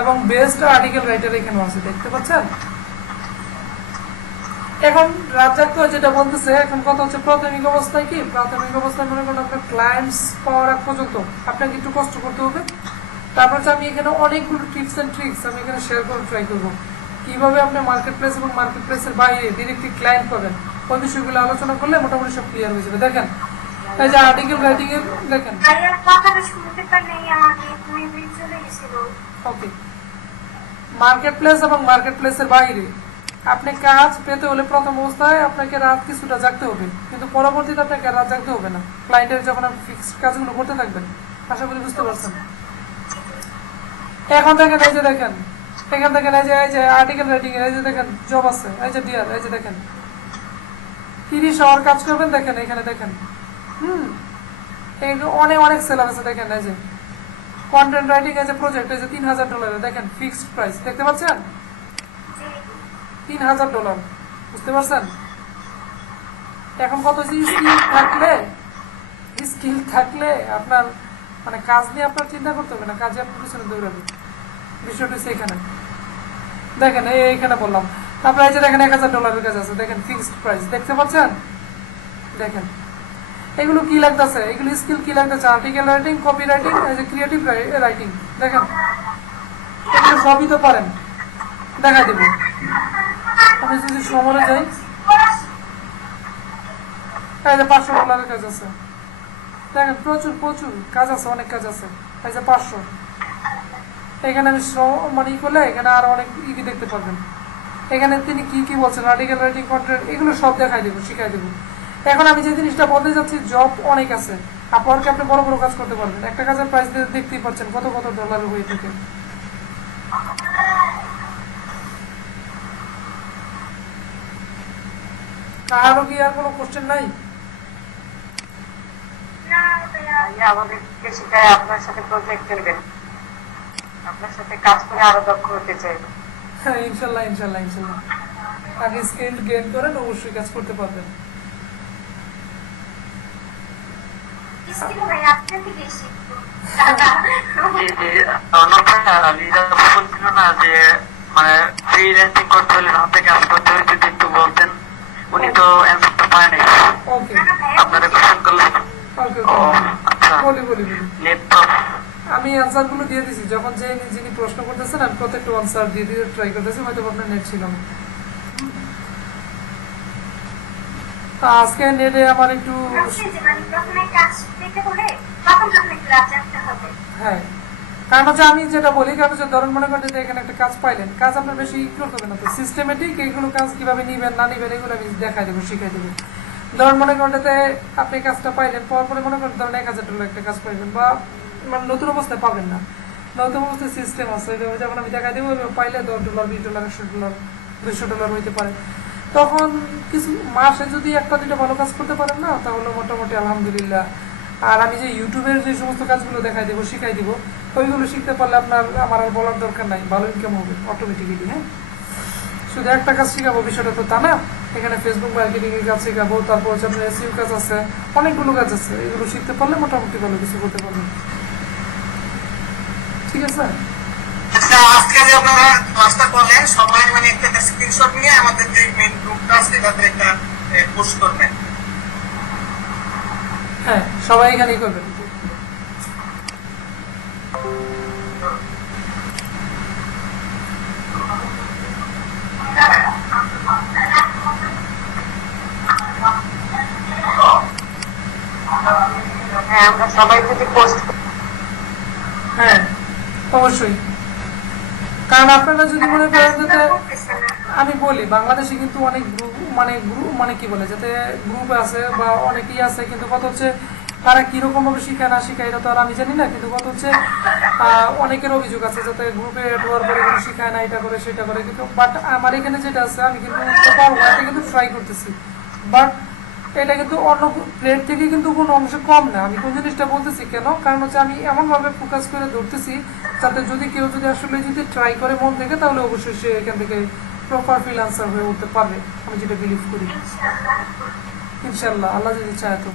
এবং বেস্ট আর্টিকেল রাইটার এখানেও আছে, দেখতে পাচ্ছেন। এখন রাত জাগতে হয় যেটা বলতেছে, এখন কথা হচ্ছে প্রাথমিক অবস্থায় কি, প্রাথমিক অবস্থায় মনে করেন আপনার ক্লায়েন্টস পাওয়ার আগ পর্যন্ত আপনাকে একটু কষ্ট করতে হবে। তারপর আমি এখানে অনেকগুলো টিপস এন্ড ট্রিক্স আমি এখানে শেয়ার করে ট্রাই করবো, কিভাবে আপনি মার্কেট প্লেস এবং মার্কেট প্লেসের বাইরে ডিরেক্টলি ক্লায়েন্ট পাবেন, ওই বিষয়গুলো আলোচনা করলে মোটামুটি সব ক্লিয়ার হয়ে যাবে। দেখেন এই যে আর্টিকেল রাইটিং এর দেখেন, ভাইয়ার কথাটা শুনতে পারলেই আমাকে তুমি চলে গেছিল। ওকে, মার্কেট প্লেস এবং মার্কেট প্লেসের বাইরে আপনি কাজ পেতে হলে প্রথম অবস্থায় আপনাকে রাত কিছুটা জাগতে হবে, কিন্তু পরবর্তীতে আপনাকে রাত জাগতে হবে না, ক্লায়েন্টের যখন আপনি ফিক্সড কাজগুলো করতে থাকবেন। আশা করি বুঝতে পারছেন। এখন দেখেন এই যে দেখেন, এখান দেখেন এই যে আর্টিকেল রাইটিং এর এই যে দেখেন জব আছে, এই যে ডিয়ার, এই যে দেখেন 30 আওয়ার কাজ করবেন, দেখেন এখানে দেখেন এই অনেক অনেক সেলার আছে, দেখেন এই যে কন্টেন্ট রাইটিং এই যে প্রজেক্ট এই যে $3000 দেখেন ফিক্সড প্রাইস, দেখতে পাচ্ছেন $3000, বুঝতে পারছেন। এখন কত হচ্ছে স্কিল থাকলে আপনার মানে কাজ নিয়ে আপনার চিন্তা করতে হবে না, কাজে আপনার পিছনে দৌড়াবে। বিষয়টা হচ্ছে এখানে দেখেন, এইখানে বললাম। তারপরে এই যে দেখেন $1000 কাজ আছে, দেখেন ফিক্সড প্রাইস দেখতে পাচ্ছেন। দেখেন এগুলো কি লাগতেছে, এগুলো স্কিল কি লাগতেছে, আর্টিকেল রাইটিং, কপি রাইটিং, এই যে ক্রিয়েটিভ রাইটিং। দেখেন এগুলো সবই তো পারেন, দেখা দেবো। আমি যদি সমরে যাই, এই যে $500 কাজ আছে। দেখেন প্রচুর প্রচুর কাজ আছে, অনেক কাজ আছে। এই যে 500, এখানে আমি মানে ই করলে এখানে আরো অনেক ই দেখতে পারবেন। এখানে তিনি কি কি বলছেন, আর্টিকেল রাইটিং, কন্টেন্ট, এগুলো সব দেখাই দেবো, শিখাই দেবো। এখন আমি যে জিনিসটা বলতে যাচ্ছি, জব অনেক আছে, আপওয়ার্কে আপনি বড় বড় কাজ করতে পারবেন। একটা কাজের প্রাইস দেখতেই পাচ্ছেন কত কত ডলার হয়ে থাকে। কারো কি আর কোনো কোশ্চেন নাই? না ভাইয়া, ভাইয়া আমাদেরকে শিখায় আপনার সাথে প্রজেক্ট করবেন, আপনার সাথে কাজ করে আরো দক্ষ হতে চাই। হ্যাঁ ইনশাল্লাহ ইনশাল্লাহ ইনশাল্লাহ। আগে স্কিল গেইন করেন, অবশ্যই কাজ করতে পারবেন। স্কিল ভাইয়া আপনার থেকেই শিখবো। জি জি, লিজা বলছিল না যে মানে ফ্রিল্যান্সিং করতে হলে হাতে কাজ করতে হলে যদি একটু বলতেন। উনি তো অ্যান্সারটা পায়নি, ওকে আপনারা কোশ্চেন করলেন। ওকে ও আচ্ছা, বলি বলি বলি। নেট তো আমি অ্যান্সার গুলো দিয়ে দিছি, যখন যে যিনি প্রশ্ন করতেছেন আমি প্রত্যেকটা অ্যান্সার দিয়ে দিয়ে ট্রাই করতেছি, হয়তো আপনার নেট ছিল না। আজকে নেটে আমার একটু বলছি যে মানে প্রথমে কাজ পেতে হলে তখন আপনাকে ক্লাস জানতে হবে। হ্যাঁ, কারণ হচ্ছে আমি যেটা বলি, কারণ হচ্ছে ধরুন মনে করেন যে এখানে একটা কাজ পাইলেন, কাজ আপনার বেশি করতে হবে না, তো সিস্টেমেটিক এইগুলো কাজ কিভাবে নিবেন না নিবেন এগুলো আমি দেখাই দেবো, শিখাই দেবো। ধরুন মনে করেন যাতে আপনি কাজটা পাইলেন, পাওয়ার পরে মনে করেন ধরেন $1000 একটা কাজ পাইবেন, বা মানে নতুন অবস্থায় পাবেন না, নতুন অবস্থায় সিস্টেম আছে, যখন আমি দেখাই দেবো পাইলে $10, $20, $100, $200 হইতে পারে। তখন কিছু মাসে যদি একটা দুইটা ভালো কাজ করতে পারেন না, তাহলে মোটামুটি আলহামদুলিল্লাহ। আর আমি যে ইউটিউবের যে সমস্ত কাজগুলো দেখাই দেবো, শিখাই দিব, ওইগুলো শিখতে পারলে আপনার আমার আর বলার দরকার নাই, ভালো ইনকাম হবে অটোমেটিক্যালি। হ্যাঁ, শুধু একটা কাজ শিখাবো বিষয়টা তো তা না, এখানে ফেসবুক মার্কেটিং এর কাজ শেখাবো, তারপর হচ্ছে আপনার এসইও কাজ আছে, অনেকগুলো কাজ আছে, এগুলো শিখতে পারলে মোটামুটি ভালো কিছু করতে পারবেন। ঠিক আছে, আচ্ছা, আজকে যে আপনারা ক্লাসটা করলেন সবাই মানে একটা স্ক্রিনশট নিয়ে আমাদের যে মেইন গ্রুপটা আছে তাদের একটা পোস্ট করবেন। হ্যাঁ সবাই এখানেই করবেন। হ্যাঁ আমরা সবাই যদি পোস্ট হ্যাঁ অবশ্যই, কারণ আপনারা যদি মনে করেন যাতে করতেছে না। আমি বলি, বাংলাদেশে কিন্তু অনেক গ্রুপ মানে কি বলে যাতে গ্রুপ আছে বা অনেকেই আছে, কিন্তু কত হচ্ছে তারা কিরকম ভাবে শিখায় না শিখায় এটা তো আর আমি জানি না, কিন্তু কত হচ্ছে অনেকের অভিযোগ আছে যাতে গ্রুপে অ্যাড হওয়ার পরে কোনো শিখায় না, এটা করে সেটা করে, কিন্তু বাট আমার এখানে যেটা আছে আমি কিন্তু এটা কিন্তু ট্রাই করতেছি, বাট এটা কিন্তু অন্য প্লেট থেকে কিন্তু কোনো অংশে কম না। আমি কোন জিনিসটা বলতেছি কেন, কারণ হচ্ছে আমি এমনভাবে ফোকাস করে ধরতেছি যাতে যদি কেউ যদি আসলে যদি ট্রাই করে মন থেকে, তাহলে অবশ্যই সে এখান থেকে প্রপার ফ্রিল্যান্সার হয়ে উঠতে পারবে, আমি যেটা বিলিভ করি ইনশাল্লাহ, আল্লাহ যদি চায় তো।